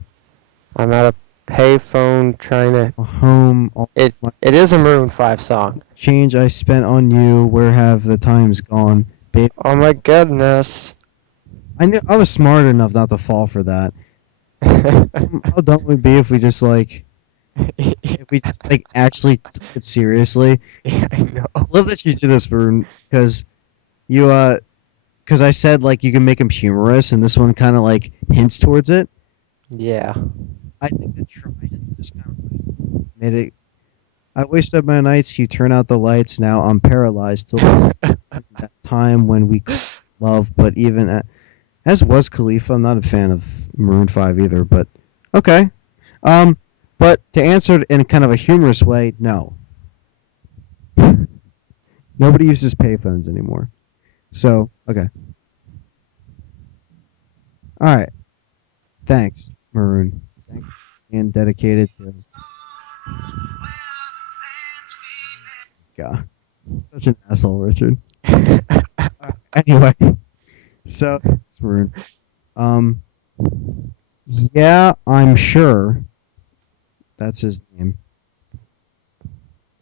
I'm at a payphone trying to. Home. It is a Maroon 5 song. Change I spent on you. Where have the times gone, babe? Oh my goodness. I knew I was smart enough not to fall for that. How dumb would it be if we just like actually took it seriously? Yeah, I know. I love that you did this, Maroon, because you because I said like you can make him humorous, and this one kind of like hints towards it. Yeah. I think I tried and just kind of made it. I wasted my nights. You turn out the lights. Now I'm paralyzed till that time when we love. But even as was Khalifa, I'm not a fan of Maroon 5 either. But okay. But to answer it in kind of a humorous way, no. Nobody uses payphones anymore. So okay. All right. Thanks, Maroon. Thanks and dedicated to. God, such an asshole, Richard. Anyway, so it's Maroon. Um, yeah, I'm sure that's his name.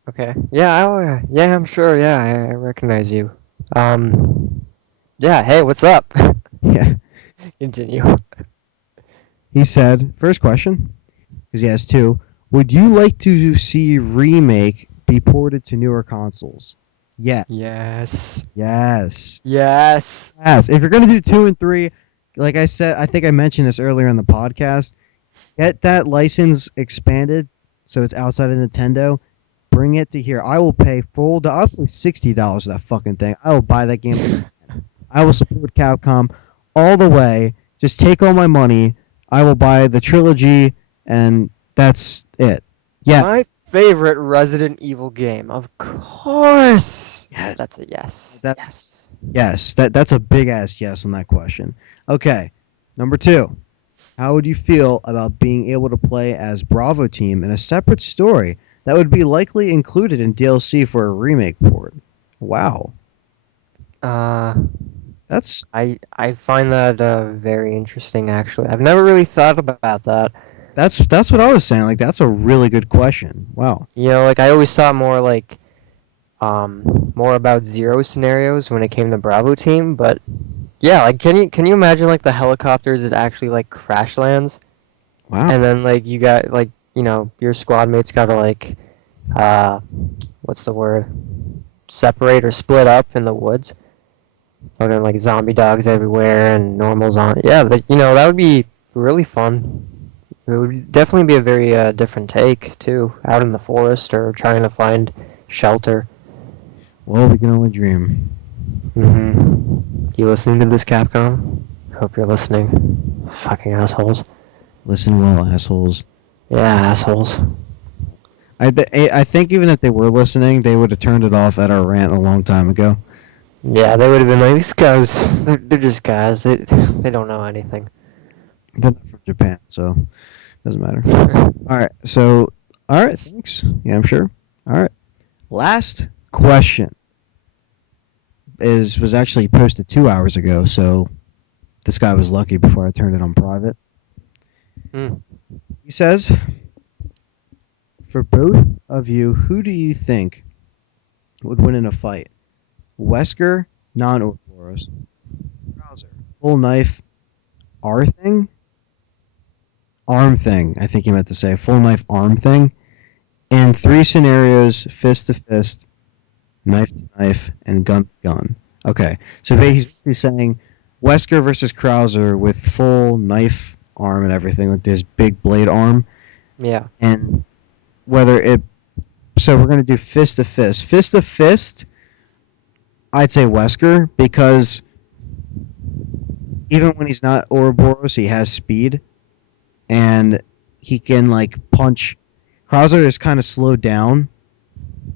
Okay. Yeah, yeah, I'm sure. Yeah, I recognize you. Yeah, hey, what's up? Yeah, Continue. he said. First question, because he has two. Would you like to see remake be ported to newer consoles? Yeah. Yes. Yes. Yes. Yes. If you're gonna do 2 and 3, like I said, I think I mentioned this earlier in the podcast. Get that license expanded so it's outside of Nintendo. Bring it to here. I will pay full. I'll pay $60 for that fucking thing. I will buy that game. I will support Capcom all the way. Just take all my money. I will buy the trilogy, and that's it. Yeah. My favorite Resident Evil game, of course. Yes. That's a yes. Yes. Yes. That's a big ass yes on that question. Okay. Number 2. How would you feel about being able to play as Bravo Team in a separate story that would be likely included in DLC for a remake port? Wow. That's I find that very interesting. Actually, I've never really thought about that. that's what I was saying. Like that's a really good question. Wow. Like I always thought more about Zero scenarios when it came to Bravo Team, but yeah, like can you imagine like the helicopters that actually like crash lands, Wow. and then like you got like your squad mates gotta like uh what's the word, separate or split up in the woods. Fucking like zombie dogs everywhere and normal zombie. Yeah, that would be really fun. It would definitely be a very different take too, out in the forest or trying to find shelter. Well, we can only dream. You listening to this, Capcom? Hope you're listening. Fucking assholes. Listen well, assholes. Yeah, assholes. I think even if they were listening, they would have turned it off at our rant a long time ago. Yeah, they would have been like, these guys, they're just guys. They don't know anything. They're not from Japan, so doesn't matter. All right, so all right, thanks. Yeah, I'm sure. All right, last question was actually posted 2 hours ago, so this guy was lucky before I turned it on private. Hmm. He says, for both of you, who do you think would win in a fight? Wesker, non-Ouroboros, Krauser, full knife, R thing, arm thing. I think he meant to say full knife arm thing. In 3 scenarios: fist to fist, knife to knife, and gun to gun. Okay, so he's basically saying Wesker versus Krauser with full knife arm and everything, like this big blade arm, Yeah. and whether it. So we're gonna do fist to fist. Fist to fist, I'd say Wesker because even when he's not Ouroboros, he has speed and he can like punch. Krauser is kind of slowed down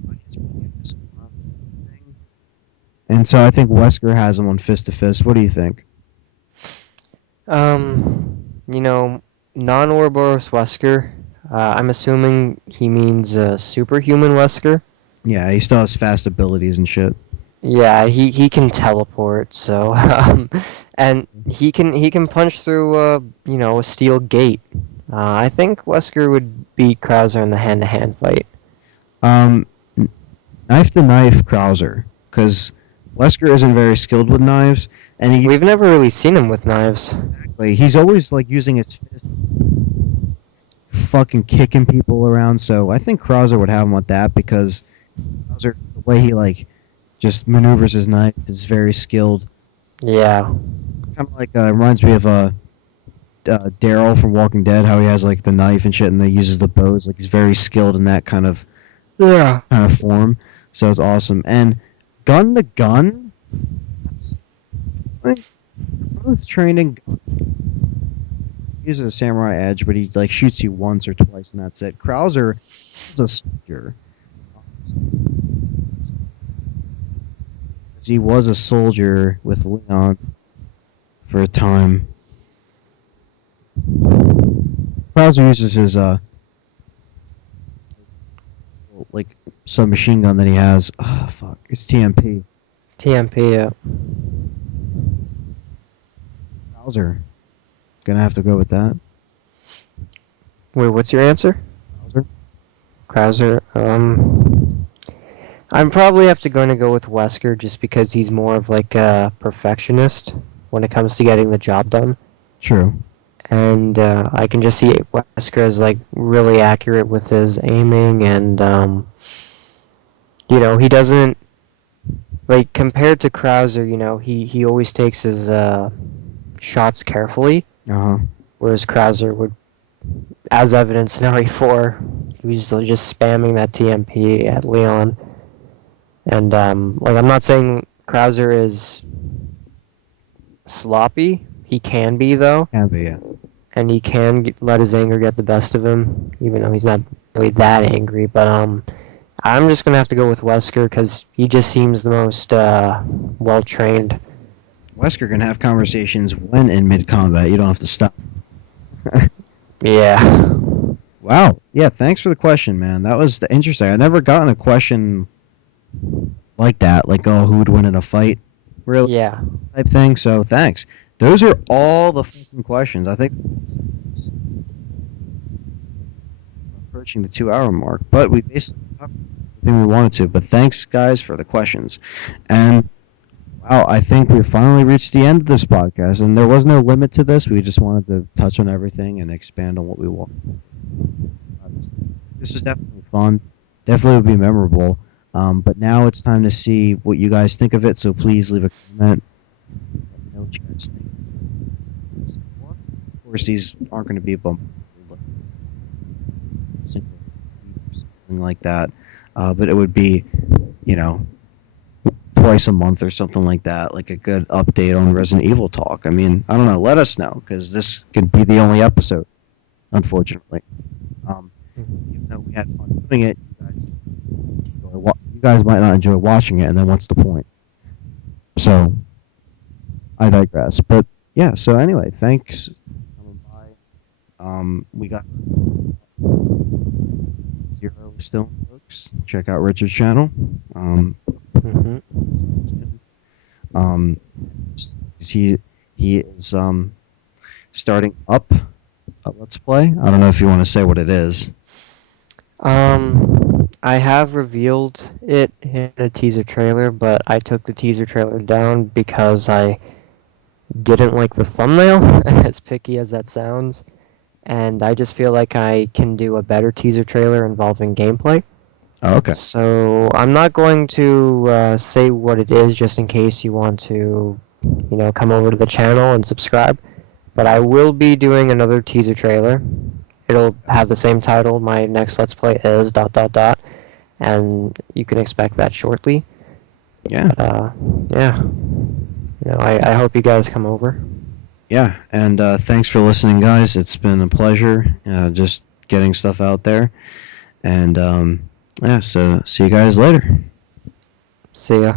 by his weakness, and so I think Wesker has him on fist to fist. What do you think? You know, non-Ouroboros Wesker. I'm assuming he means superhuman Wesker. Yeah, he still has fast abilities and shit. Yeah, he can teleport, so and he can punch through a steel gate. I think Wesker would beat Krauser in the hand-to-hand fight. Um, knife to knife Krauser, because Wesker isn't very skilled with knives, and We've never really seen him with knives. he's always like using his fist, fucking kicking people around. So I think Krauser would have him with that because Krauser, the way he like just maneuvers his knife is very skilled. Yeah. Kind of like reminds me of Daryl from Walking Dead, how he has like the knife and shit, and he uses the bows. Like he's very skilled in that Yeah. kind of form. So it's awesome. And gun to gun, they're both trained in gun. He uses a samurai edge, but he like shoots you once or twice, and that's it. Krauser is a soldier. He was a soldier with Leon for a time. Krauser uses his like submachine gun that he has. Oh, fuck, it's TMP. TMP. Yeah. Krauser. Gonna have to go with that. Wait, what's your answer? Krauser. Krauser. I'm probably going to go with Wesker just because he's more of like a perfectionist when it comes to getting the job done. True. And I can just see Wesker as like really accurate with his aiming, and he doesn't like compared to Krauser. He always takes his shots carefully, Uh huh. whereas Krauser would, as evidenced in RE4, he was just spamming that TMP at Leon. And like I'm not saying Krauser is sloppy. He can be though, Can be, yeah. and he can let his anger get the best of him, even though he's not really that angry. But I'm just gonna have to go with Wesker because he just seems the most well trained. Wesker can have conversations when in mid combat. You don't have to stop. Yeah. Wow. Yeah. Thanks for the question, man. That was interesting. I never gotten a question like that. Like, oh, who would win in a fight? Really? Yeah. Type thing. So thanks. Those are all the fucking questions. I think approaching the 2 hour mark, but we basically covered everything we wanted to. But thanks, guys, for the questions. And wow, I think we finally reached the end of this podcast. And there was no limit to this. We just wanted to touch on everything and expand on what we want. This was definitely fun. Definitely would be memorable. But now it's time to see what you guys think of it. So please leave a comment. Let me know what you guys think. Of course, these aren't going to be bumped. Something like that. But it would be, you know, twice a month or something like that, like a good update on Resident Evil talk. I mean, I don't know. Let us know, because this could be the only episode, unfortunately. Even though we had fun doing it, you guys might not enjoy watching it, and then what's the point? So I digress. But yeah. So anyway, thanks for coming by. We got Zero still in the books. Check out Richard's channel. Hmm. Um, he is starting up a Let's Play. I don't know if you want to say what it is. I have revealed it in a teaser trailer, but I took the teaser trailer down because I didn't like the thumbnail, as picky as that sounds, and I just feel like I can do a better teaser trailer involving gameplay. Oh, okay. So I'm not going to say what it is just in case you want to, come over to the channel and subscribe. But I will be doing another teaser trailer. It'll have the same title. My next Let's Play is ... and you can expect that shortly. Yeah. Yeah. I hope you guys come over. Yeah, and thanks for listening, guys. It's been a pleasure just getting stuff out there. And yeah, so see you guys later. See ya.